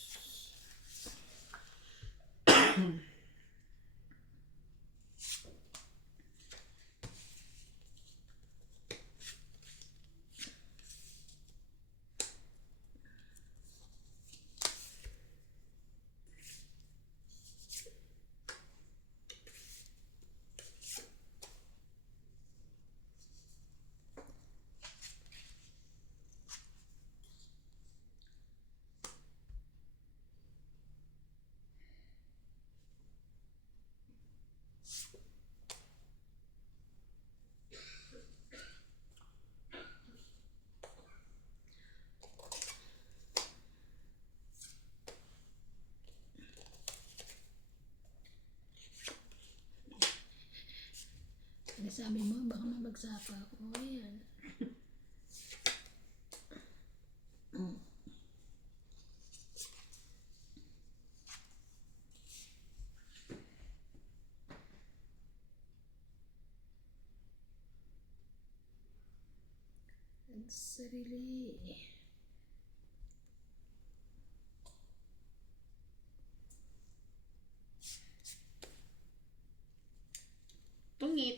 Ano sabi mo? Baka magsapa ako. Ayan. Sarili. Tungit.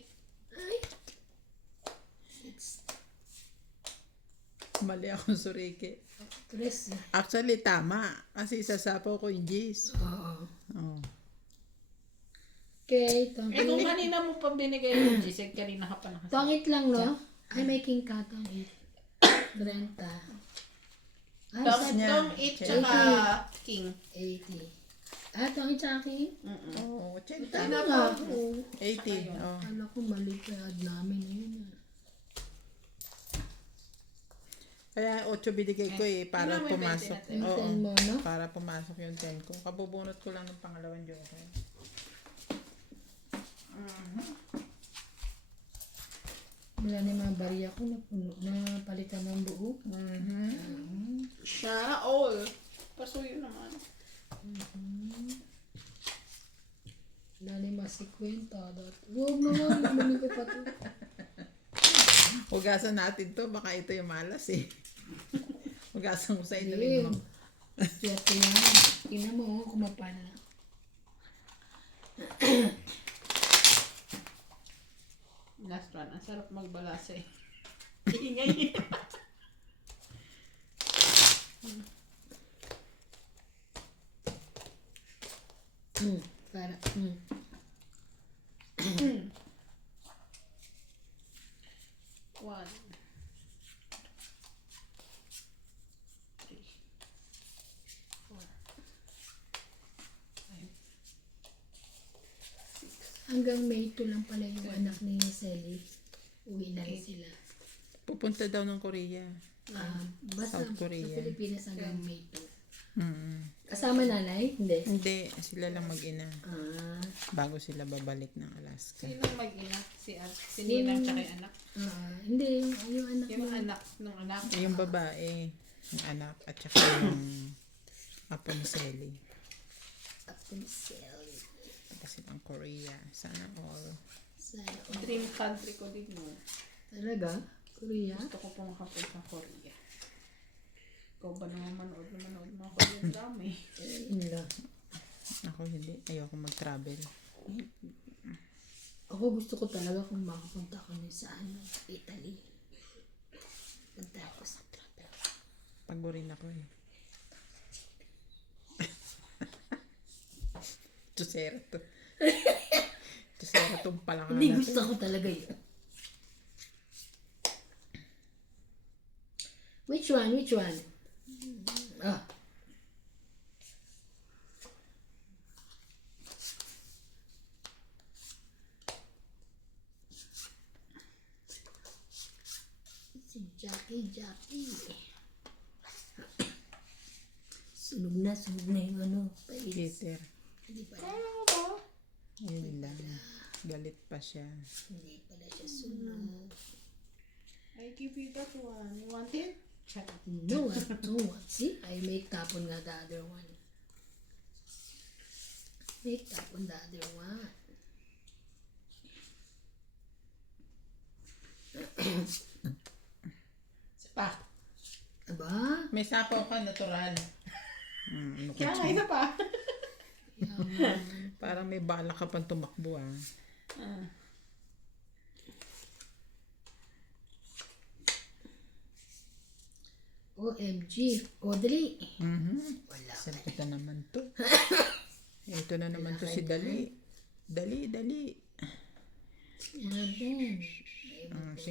Ay. It's Mali akong suriki. stress. Actually, tama. Kasi sasapaw ko yung G's. Oo. Oh. Okay, Kung tangit. kanina mo pa binigay yung Giselle, kanina ka pa nakasabi. Tangit lang, no? I'm making cotton it. 30. Ay, Tong niya. tong it tsaka king. 80. Ah, tangit sa akin? Oo, 80. Tama nga. Oo. 80. Oh. Kala ko mali pa ad namin na yun. Kaya 8 binigay ko eh, para Tingnan mo yung pumasok. 20 natin. Oo, Yung 10 mo, no? para pumasok yung 10 ko. Kabubunot ko lang ng pangalawang joker. Wala na yung mga bariya ko na puno na palitan ng buo. Sana all. Pasuyo naman. Wala na yung mga 50. Huwag naman, naman ko pa to. Hugasan natin to, baka ito yung malas eh. Hugasan ko sa Ayun. inumin mo. Swerte yan. Tingnan mo, kumapana na. Last one. Ang sarap magbalasa eh. Ingay. Para, One. Three. Four. Five. hanggang May 2 lang pala yung anak ni Selly. Uwi na rin sila. Pupunta daw ng Korea. Basta South sa Korea. Pilipinas hanggang May 2. Mm. Kasama nanay? Hindi. Hindi, sila lang mag-ina. Bago Bago sila babalik ng Alaska. Sino mag-ina? Si Ninang tsaka yung anak. hindi, yung anak Yung mo. anak nung anak. Yung babae, yung anak, at saka yung apo ni Selly. Ako ni Selly. Kasi ang Korea. Sana all. Dream country ko din mo. Talaga? Korea? Gusto ko pong makapunta sa Korea. Ikaw ba naman manood mga Korean drama eh? Yun lang. Ako hindi. Ayoko mag-travel. Ako gusto ko talaga kung makapunta kami sa Italy. Punta ako sa travel. Pagbo rin ako eh. Tusera to. Tusera tong palangan Hindi na gusto ko talaga yun. Which one? Which one? Si Jackie. Sunog na yung ano. Pais. Peter. Hindi pala. Yun lang. Galit pa siya. Hindi pala siya sunog. I give you that one. You want it? Shut up. No, I don't want. See, I make tapon nga the other one. Make tapon the other one. Isa pa. Aba? May sapaw ka, natural. Ano ka, Kaya nga, Chin? isa pa. Parang may bala ka pang tumakbo ah. OMG. Audrey. Wala. Saan kita naman to? Ito na naman to si Dali. Dali. Yan din. 5.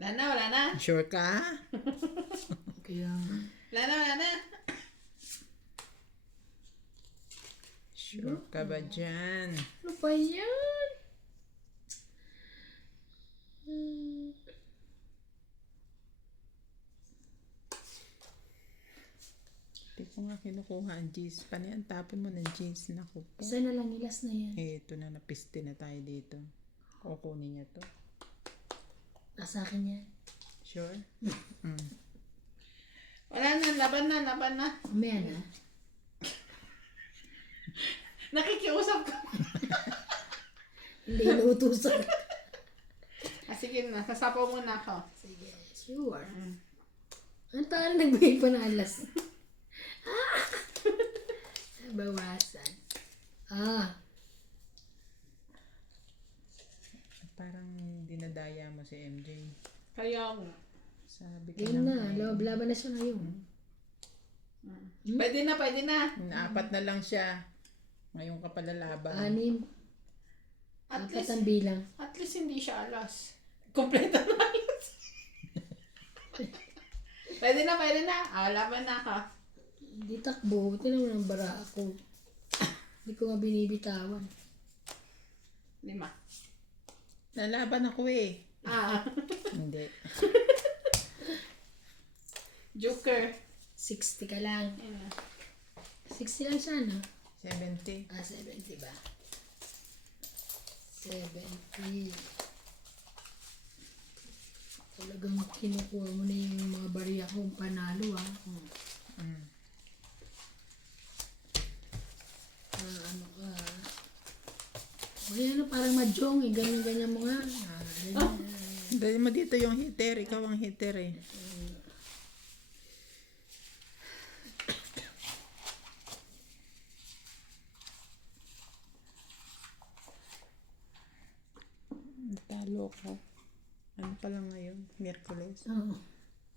Wala na. Sure ka? Kaya, Wala na. Sure ka ba dyan? ano pa yan? Hindi ko nga kinukuha ang jeans. Paano yan? Tapon mo ng jeans. Naku po. Isa na lang, nilas na yan. Ito na, napiste na tayo dito. Kukunin niya to. Nasa akin yan. Sure? Wala na. Laban na. Mamaya na. Nakikiusap ka. Hindi inuutusan. sige na. Sasapaw muna ako. Sige, sure. Ang tara nagbigay pa ng alas. Bawasan. Parang dinadaya mo si MJ. Kaya nga. Sabi ko Game na, lang, laban na siya ngayon. Pwede na, pwede na. apat na lang siya. Ngayon ka pala laban. 6. At 4 least, ang bilang. at least hindi siya alas. Kompleto na alas. Pwede na, pwede na. Laban na ka. Hindi takbo. Ito naman ang bara ako. Hindi ko nga binibitawan. 5. Nalaban ako eh. Hindi. Joker. 60 ka lang. Ayan na. 60 lang siya, no? 70. 70 ba? 70. Talagang kinukuha mo na yung mga bariya kong panalo, ano ka? Ano, parang mahjong eh. Ganyan-ganyan mo nga. Dahil mo dito yung hitter. Ikaw ang hitter eh. Talo ko. Ano pa lang ngayon? Miyerkules. Oo.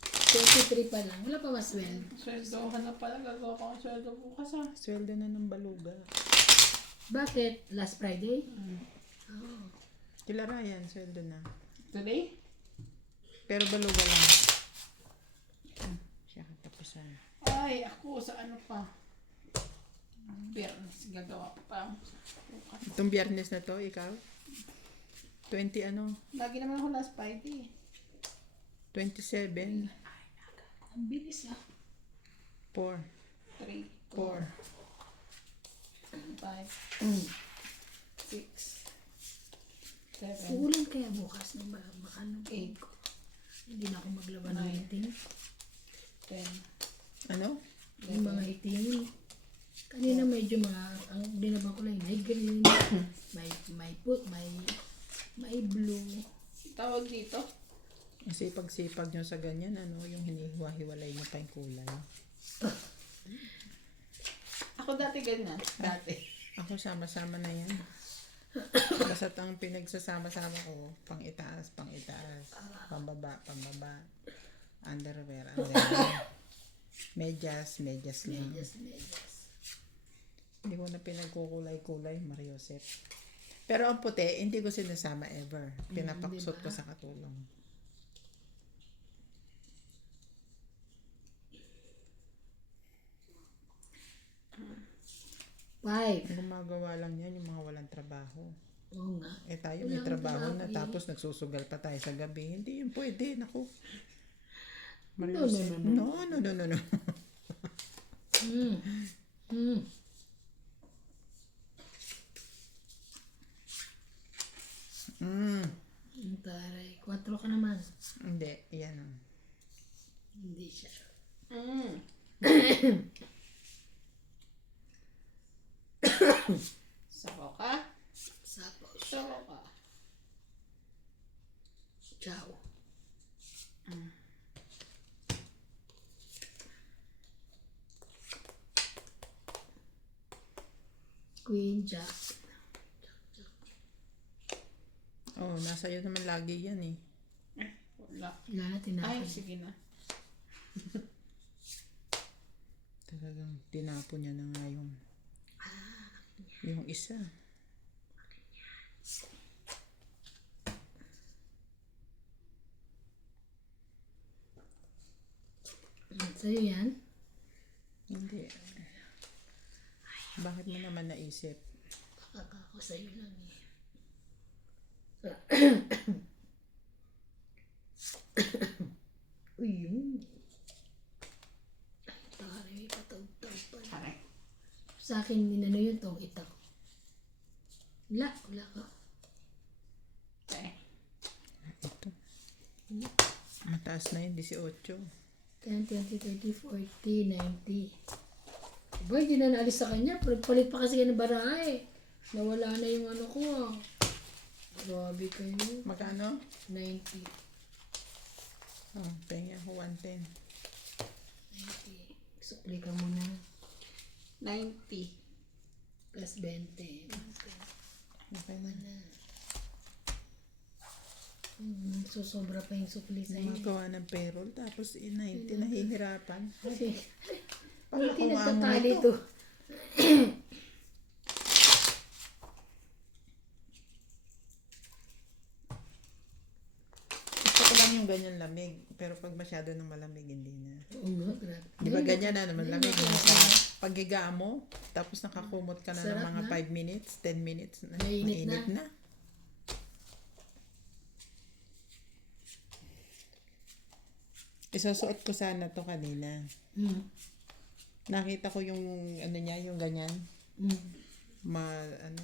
23 pa lang. Wala pa maswell. Sweldo ka na pala. Gagawa ko ang sweldo bukas ha. Sweldo na ng baluga. Bakit? Last Friday? Kila Ryan, sweldo na. Today? Pero baluga lang. Siya katapusan. Ay, ako sa ano pa. Biyernes. Gagawa ko pa. Bukas. Itong biyernes na to, ikaw? 20 ano? Lagi naman ako last Friday. 27. Ang bilis 4. 3, 4. 5, 6, 7, Uulan kaya bukas ng baka nung 8 ko. Hindi na ako maglaban ng itim. 10. Ano? Yung mga itim. Kanina medyo mga, ang dinabang ko lang, may green, may put, may blue. Tawag dito? Kasi pagsipag nyo sa ganyan, ano, yung hinihiwa-hiwalay nyo pa yung kulay. Ako dati ganyan. Dati. Ako sama-sama na yan. Basta't ang pinagsasama-sama ko, pang itaas, pambaba, underwear. Medyas lang. Medyas. Hindi ko na pinagkukulay-kulay, Mariosep. Pero ang puti, hindi ko sinasama ever. Pinapaksot ko sa katulong. Five. Ang gumagawa lang yan, yung mga walang trabaho. Oo nga. Eh tayo Wala may akong trabaho na trabaho eh. tapos nagsusugal pa tayo sa gabi. Hindi yun pwede, naku. No. No. Ang taray. 4 ka naman. Hindi, yan. Hindi siya. Sako ka? Sapaw siya. Sako ka. Ciao. Queen Jack. Oh, nasa iyo naman lagi yan eh. Wala. Wala na Ay, tinapon. sige na. Talagang tinapon niya na nga yung isa. Sa'yo yan? Hindi. Bakit mo naman naisip? Baka ako sa'yo lang eh. Uy, yun. Tari, may patawag-tawag pa. Aray. Sa akin, ninano yun tong itak. Wala ka. Okay. Ito. Mataas na yun, 18. 10, 20, 30, 40, 90. Ba, hindi na naalis sa kanya. Palit pa kasi yan ng barahe. Nawala na yung ano ko. Grabe kayo. Magkano? 90. Oh, pengi ako 110. 90. Sukli ka muna. 90. Plus 20. Okay na. Susobra pa yung sukli sa'yo. Gumagawa ng payroll tapos 90 nahihirapan. Kasi, Pag hindi nakuha mo nagtatali ito, to. gusto ko lang yung ganyan lamig. Pero pag masyado ng malamig, hindi na. Oo nga, grabe. Di ba ganyan na naman lamig? Nasa paghiga mo, tapos nakakumot ka na ng Sarap mga na. 5 minutes, 10 minutes, na, Mainit mainit na. na. Isusuot ko sana to kanina. Mm. Nakita ko yung ano niya, yung ganyan. Mm. Ano,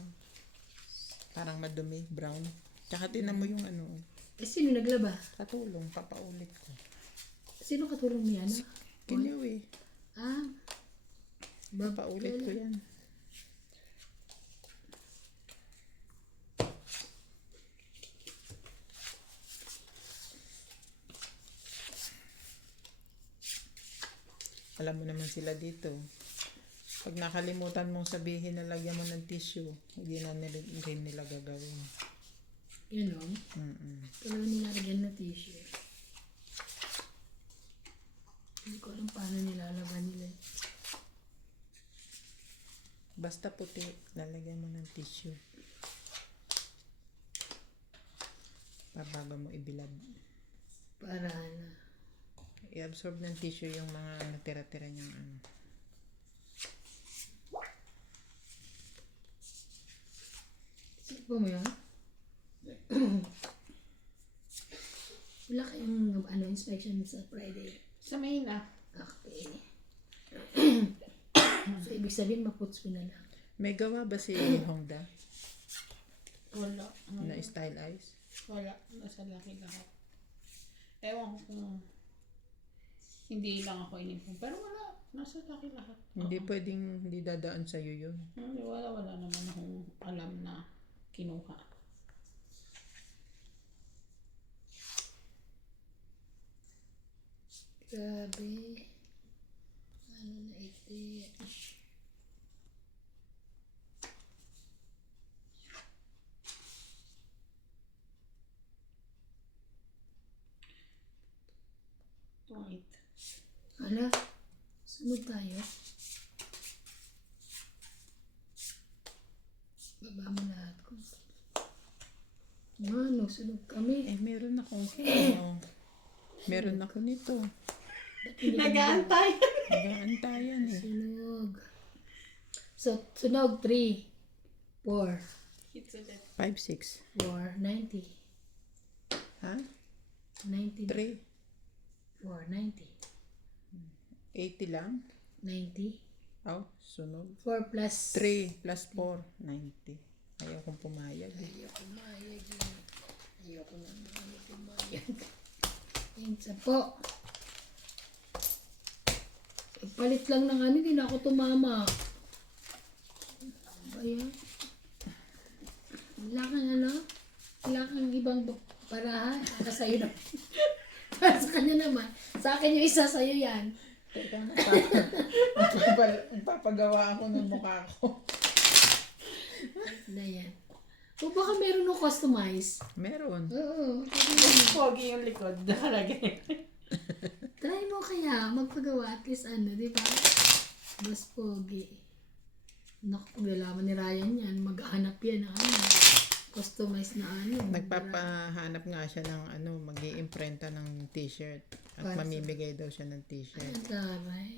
parang madumi, brown. Tsaka tinan mo yung ano, Eh, sino naglaba? katulong, papaulit ko. Sino katulong niya, no? Kinyo eh. Ah, Papaulit ko yan. Alam mo naman sila dito. Pag nakalimutan mong sabihin na lagyan mo ng tissue, hindi na rin nila gagawin. yun o. Mm-mm. Kailangan nilalagyan ng tissue. Hindi ko alam paano nilalaban nila. Basta puti, lalagyan mo ng tissue. Bago mo ibilad. Para na. I-absorb ng tissue yung mga natira-tira niyang ano. Sipo mo yun? Wala kayong inspection sa Friday. Sa May na. Okay. So, ibig sabihin, maputs ko na lang. May gawa ba si Honda Wala. na style eyes? Wala. Nasa laki lahat. Ewan ko kung hindi lang ako inipon. Pero wala. Nasa laki lahat. Hindi pwedeng hindi dadaan sa'yo yun. Wala naman akong alam na kinuha. Grabe. Ano na ito? Wait. Ala, sunod tayo. Baba mo lahat ko. Ano, sunod kami. Eh, meron akong ano. Meron ako nito. Nag-aantay. Nag-aantayan eh. Sunog. So, sunog 3, 4, It's ulit. 5, 6. 4, 90. Ha? 90. 3. 4, 90. 80 lang. 90. Oh, sunog. 4 plus. 3 plus 4, 90. Ayaw kong pumayag eh. Ayoko mayag yun. Ayoko na pumayag. Yung 10. Palit lang ng ano, hindi na ako tumama. Ano ba yan? Wala kang ano? Wala kang ibang parahan? Para sa'yo na. Para sa kanya naman. Sa akin yung isa, sa'yo yan. Teka, nagpapagawa ako ng mukha ko. Na yan. O baka meron ng customize. Meron. Oo. Pogi yung likod. Nakalagay. Try mo kaya magpagawa at least ano, di ba? Mas pogi. Naku, pag nalaman ni Ryan yan, maghanap yan ng ano. Customize na ano. Nagpapahanap nga siya ng ano, mag-iimprenta ng t-shirt. At Para sa- mamimigay daw siya ng t-shirt. Ang taray.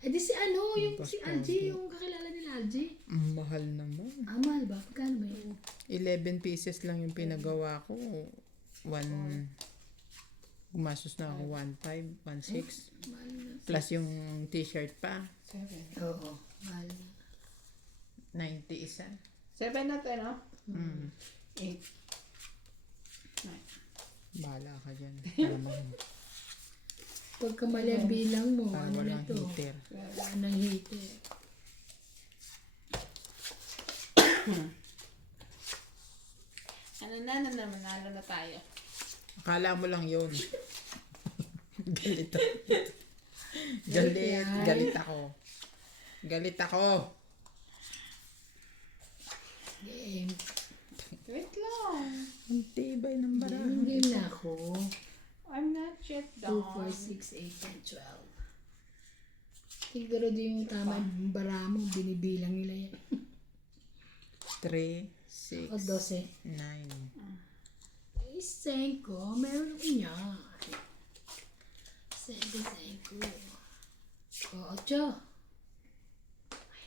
Eh di si ano, yung Mas si Algie, pogi. yung kakilala nila Algie. Mahal naman. Mahal ba? Pagkano ba yun? 11 pieces lang yung pinagawa ko. Gumastos na ako 1.5, 1.6. Mahal na. Plus yung t-shirt pa. 7. Oo, mahal na. 90 isa. 7 na to, no? 8. Bahala ka dyan. Para mag- Pagka mali ang bilang mo, para ano na walang to? heater. Wala nang heater. Manalo na tayo. Akala mo lang yun. Galit ako. Galit ako. Galit ako. Game. Wait lang. Ang tibay ng barahan. Game na ako. I'm not yet 2, done. 4, 6, 8, 10, 12. Siguro din yung tama yung bara mo, binibilang nila yan. 3, O 6, 12. 9. Isenko, meron ako niya. Senko. O 8.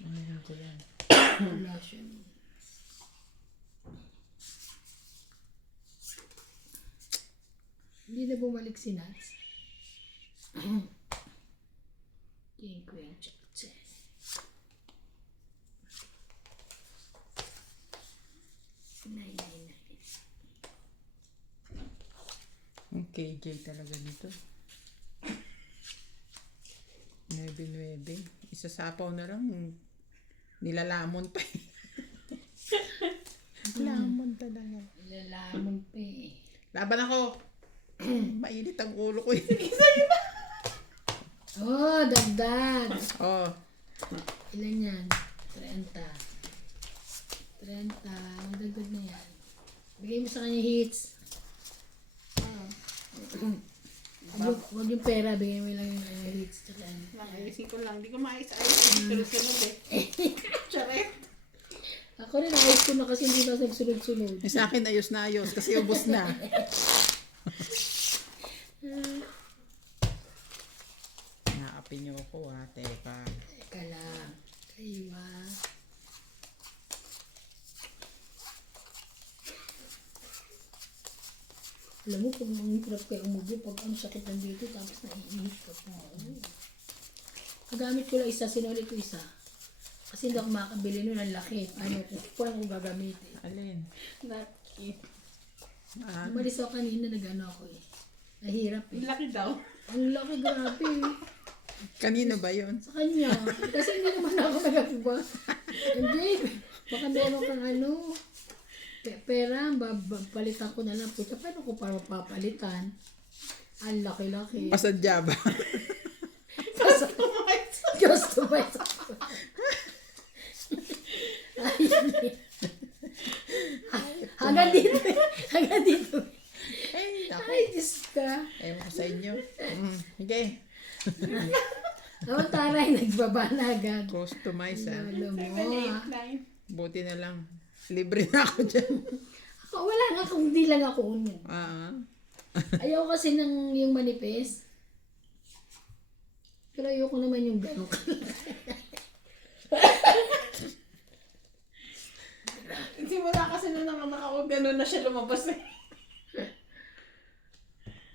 Ano ko yan? Wala siya. Hindi na bumalik si Nats. King, Queen, Jack, 10. Nine. Ang KJ talaga nito. 9-9. Isasapaw na lang. Nilalamon pa eh. Lamon talaga. Lalaman pa eh. Laban ako. Mainit ang ulo ko eh. Oh, dagdag. Oh, Ilan yan? 30. 30. Magdagdag na yan. Bigay mo sa kanya hits. Huwag yung pera, bigay mo lang yung hits. Tsaka ano. Ayusin ko lang. Hindi ko maayos-ayos. Sunod-sunod eh. Charet. Ako rin, ayos ko na kasi hindi ka nagsunod-sunod. sa akin ayos na ayos kasi ubos na. Naapin niyo ako ha. Teka. Teka lang. Kayo Alam mo, kung mahirap kayo umubo, pag ang sakit ng dito, tapos naiinit ka po. Kagamit ko lang isa, sinulit ko isa. Kasi hindi ako makakabili nun, ang laki. Paano ko gagamitin? Alin? Napkin. Ah, Umalis ako kanina, nag-ano ako eh. Nahirap eh. Laki daw. Ang laki, grabe eh. kanino ba yun? Sa kanya. Kasi hindi naman ako nagagawa. Hindi. Baka meron kang ano. Pera, palitan ko na lang. Puta, paano ko para mapapalitan? Ang laki-laki. Pasadya ba? Customize ako. Hanggang dito. Hanggang dito. Ay, naku. Ay, Diyos ka. Ewan ko sa inyo. Okay. Ang taray, nagbaba na agad. Customize ha. Alam mo 7, ah. 8, 9. Buti na lang. Libre na ako dyan. Ako, wala nga kung hindi lang ako uno. Ayaw kasi ng yung manifest. Pero ayoko naman yung gano'n. Simula kasi nung nakakawag gano'n na siya lumabas eh.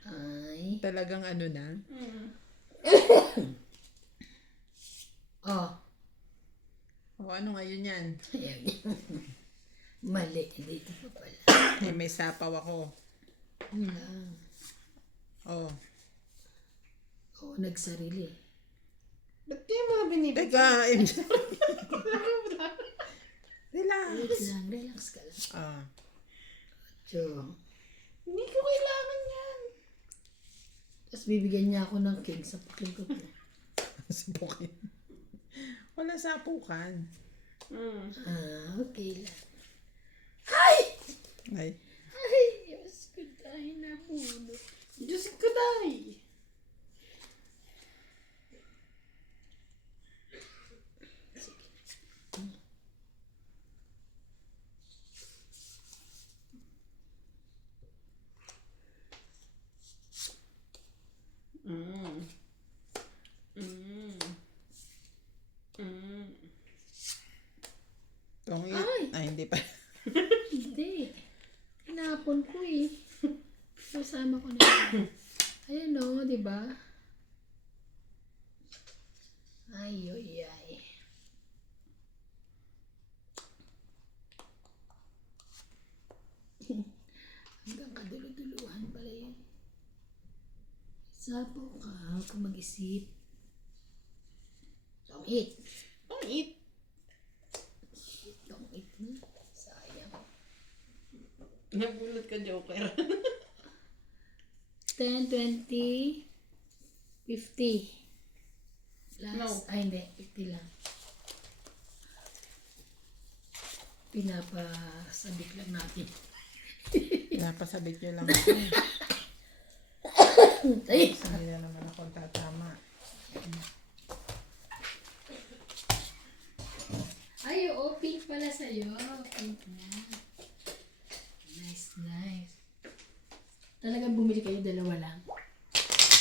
Ay. Talagang ano na. Oh. O ano ngayon yan? Ayaw niya. Mali. Dito pa pala. Eh, may sapaw ako. Wala. Oh. Oo, nagsarili. Ba't di mo na binibigyan? Teka. Relax. Wait lang, relax ka lang. Ah. So, Hindi ko kailangan yan. tapos bibigyan niya ako ng cake sa pakin ko. Sapukin. Wala sapukan. Okay lang. Ay! Ay. Ay! Diyos ko dahil nabuno. Diyos ko dahi. Tongit. Ay! Ay, hindi pa. Hindi. Hinapon ko eh. Kasama ko na yun. Ayan o, di ba? Ay, ay, ay. Hanggang kaduluduluhan pala yun. Sapo ka, huwag ka mag-isip. Don't eat. Don't eat. Don't eat na. Sayang. Nabulot ka, Joker. 10, 20, 50. Last. No. Ay, hindi. 50 lang. Pinapasabik lang natin. Napasabit nyo lang ako. Ay! Sabi na naman akong tatama. Ay, oo. Pink pala sa'yo. Pink na. Nice, nice. Talagang bumili kayo dalawa lang.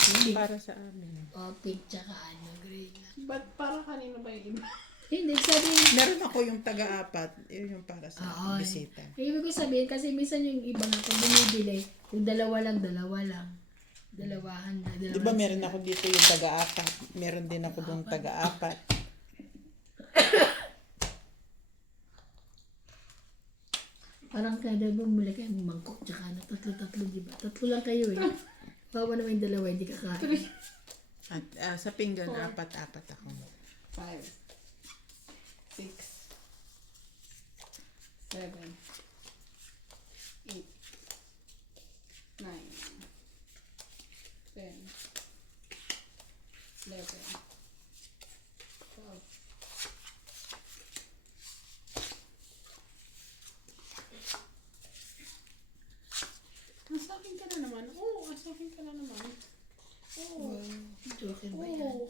Hindi. Para sa amin. Oh, pink tsaka ano, green lang. Ba't para kanino ba yung iba? Hindi, sabi Meron ako yung taga-apat. Yun yung para sa Oo. bisita. Ibig ko sabihin, kasi minsan yung iba nga kung bumibili, yung dalawa lang. Dalawahan na, dalawa. Di ba meron ako dito yung taga-apat? Meron din ako yung taga-apat. Parang kada bumili kayo ng mangkok, tsaka ano, tatlo, di ba? Tatlo lang kayo eh. Bawa naman yung dalawa, hindi kakain. At sa pinggan, apat-apat ako. 5, 6, 7, 8, 9, 10, 11, 12. Nasa akin ka na naman. Oo, nasa akin ka na naman. Oo. Joker ba yan? Oo.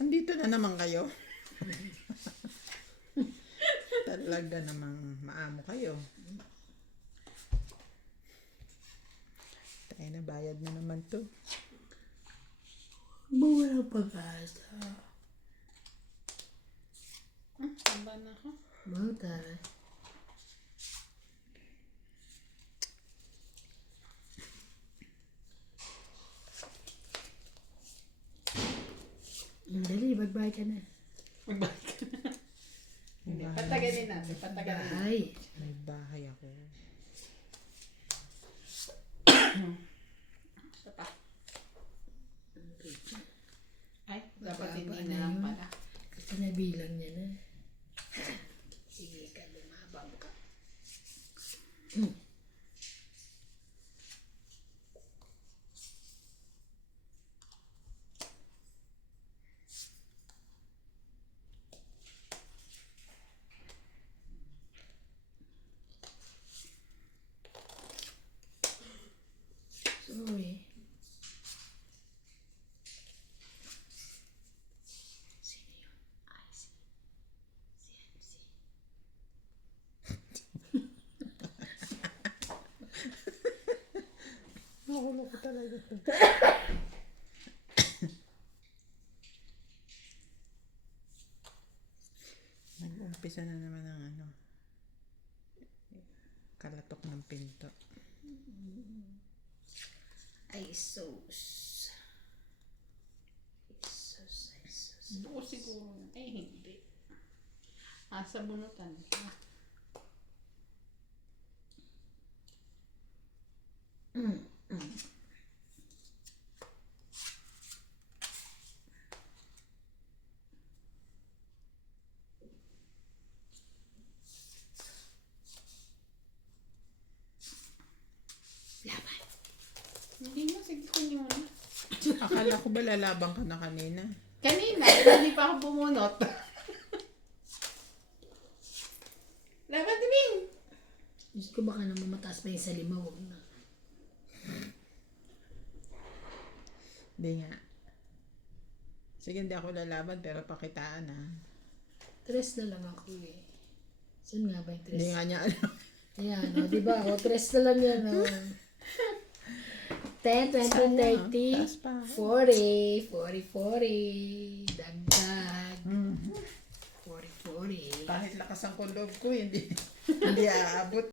Andito na naman kayo. Talaga namang maamo kayo. Tayo na, bayad na naman to. Walang pag-asa. Tamba na ako. Wow, taray. Dali, bye-bye ka na. Magbalik ka na. Hindi, pataganin natin. Pataganin natin. Bye. May bahay ako. Ito pa. Ay, dapat Baba hindi na na lang yun. pala. Kasi nabilang niya na. Sige ka, lumabang ka. Sorry. Sino yun? Ay, si MC. Nakulo ko talaga to. Nag-umpisa na naman ang ano. Kalatok ng pinto. Ay, sus. Ay, sus. Buo siguro na. Ay, hindi. Sa bunutan. Laban. Hindi na, sige ko nyo na. Akala ko ba lalabang ka na kanina? Kanina, hindi pa ako bumunot. Laban din. Diyos ko, baka naman mataas pa yung sa lima. Huwag na. Hindi nga. Sige, hindi ako lalaban pero pakitaan ha. Tres na lang ako eh. Saan nga ba yung tres? Hindi nga niya alam. Ayan, o, di ba? O, tres na lang yan, o. 10, 20, 30, Taas pa. 40, 40, 40, dagdag. 40, 40. Kahit lakas ang loob ko, hindi aabot.